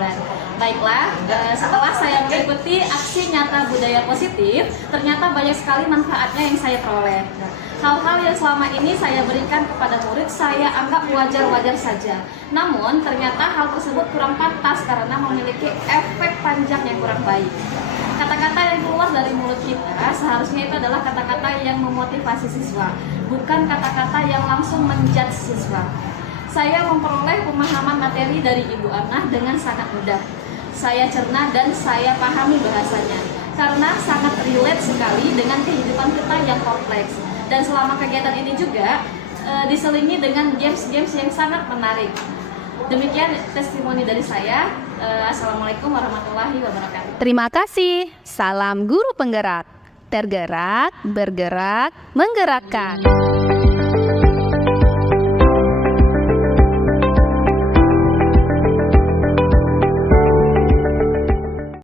Baiklah, setelah saya mengikuti aksi nyata budaya positif, ternyata banyak sekali manfaatnya yang saya peroleh. Hal-hal yang selama ini saya berikan kepada murid saya anggap wajar-wajar saja. Namun ternyata hal tersebut kurang pantas karena memiliki efek panjang yang kurang baik. Kata-kata yang keluar dari mulut kita seharusnya itu adalah kata-kata yang memotivasi siswa, bukan kata-kata yang langsung menjudge siswa. Saya memperoleh pemahaman materi dari Ibu Amnah dengan sangat mudah. Saya cerna dan saya pahami bahasanya karena sangat relate sekali dengan kehidupan kita yang kompleks. Dan selama kegiatan ini juga diselingi dengan games-games yang sangat menarik. Demikian testimoni dari saya. Assalamualaikum warahmatullahi wabarakatuh. Terima kasih. Salam guru penggerak. Tergerak, bergerak, menggerakkan.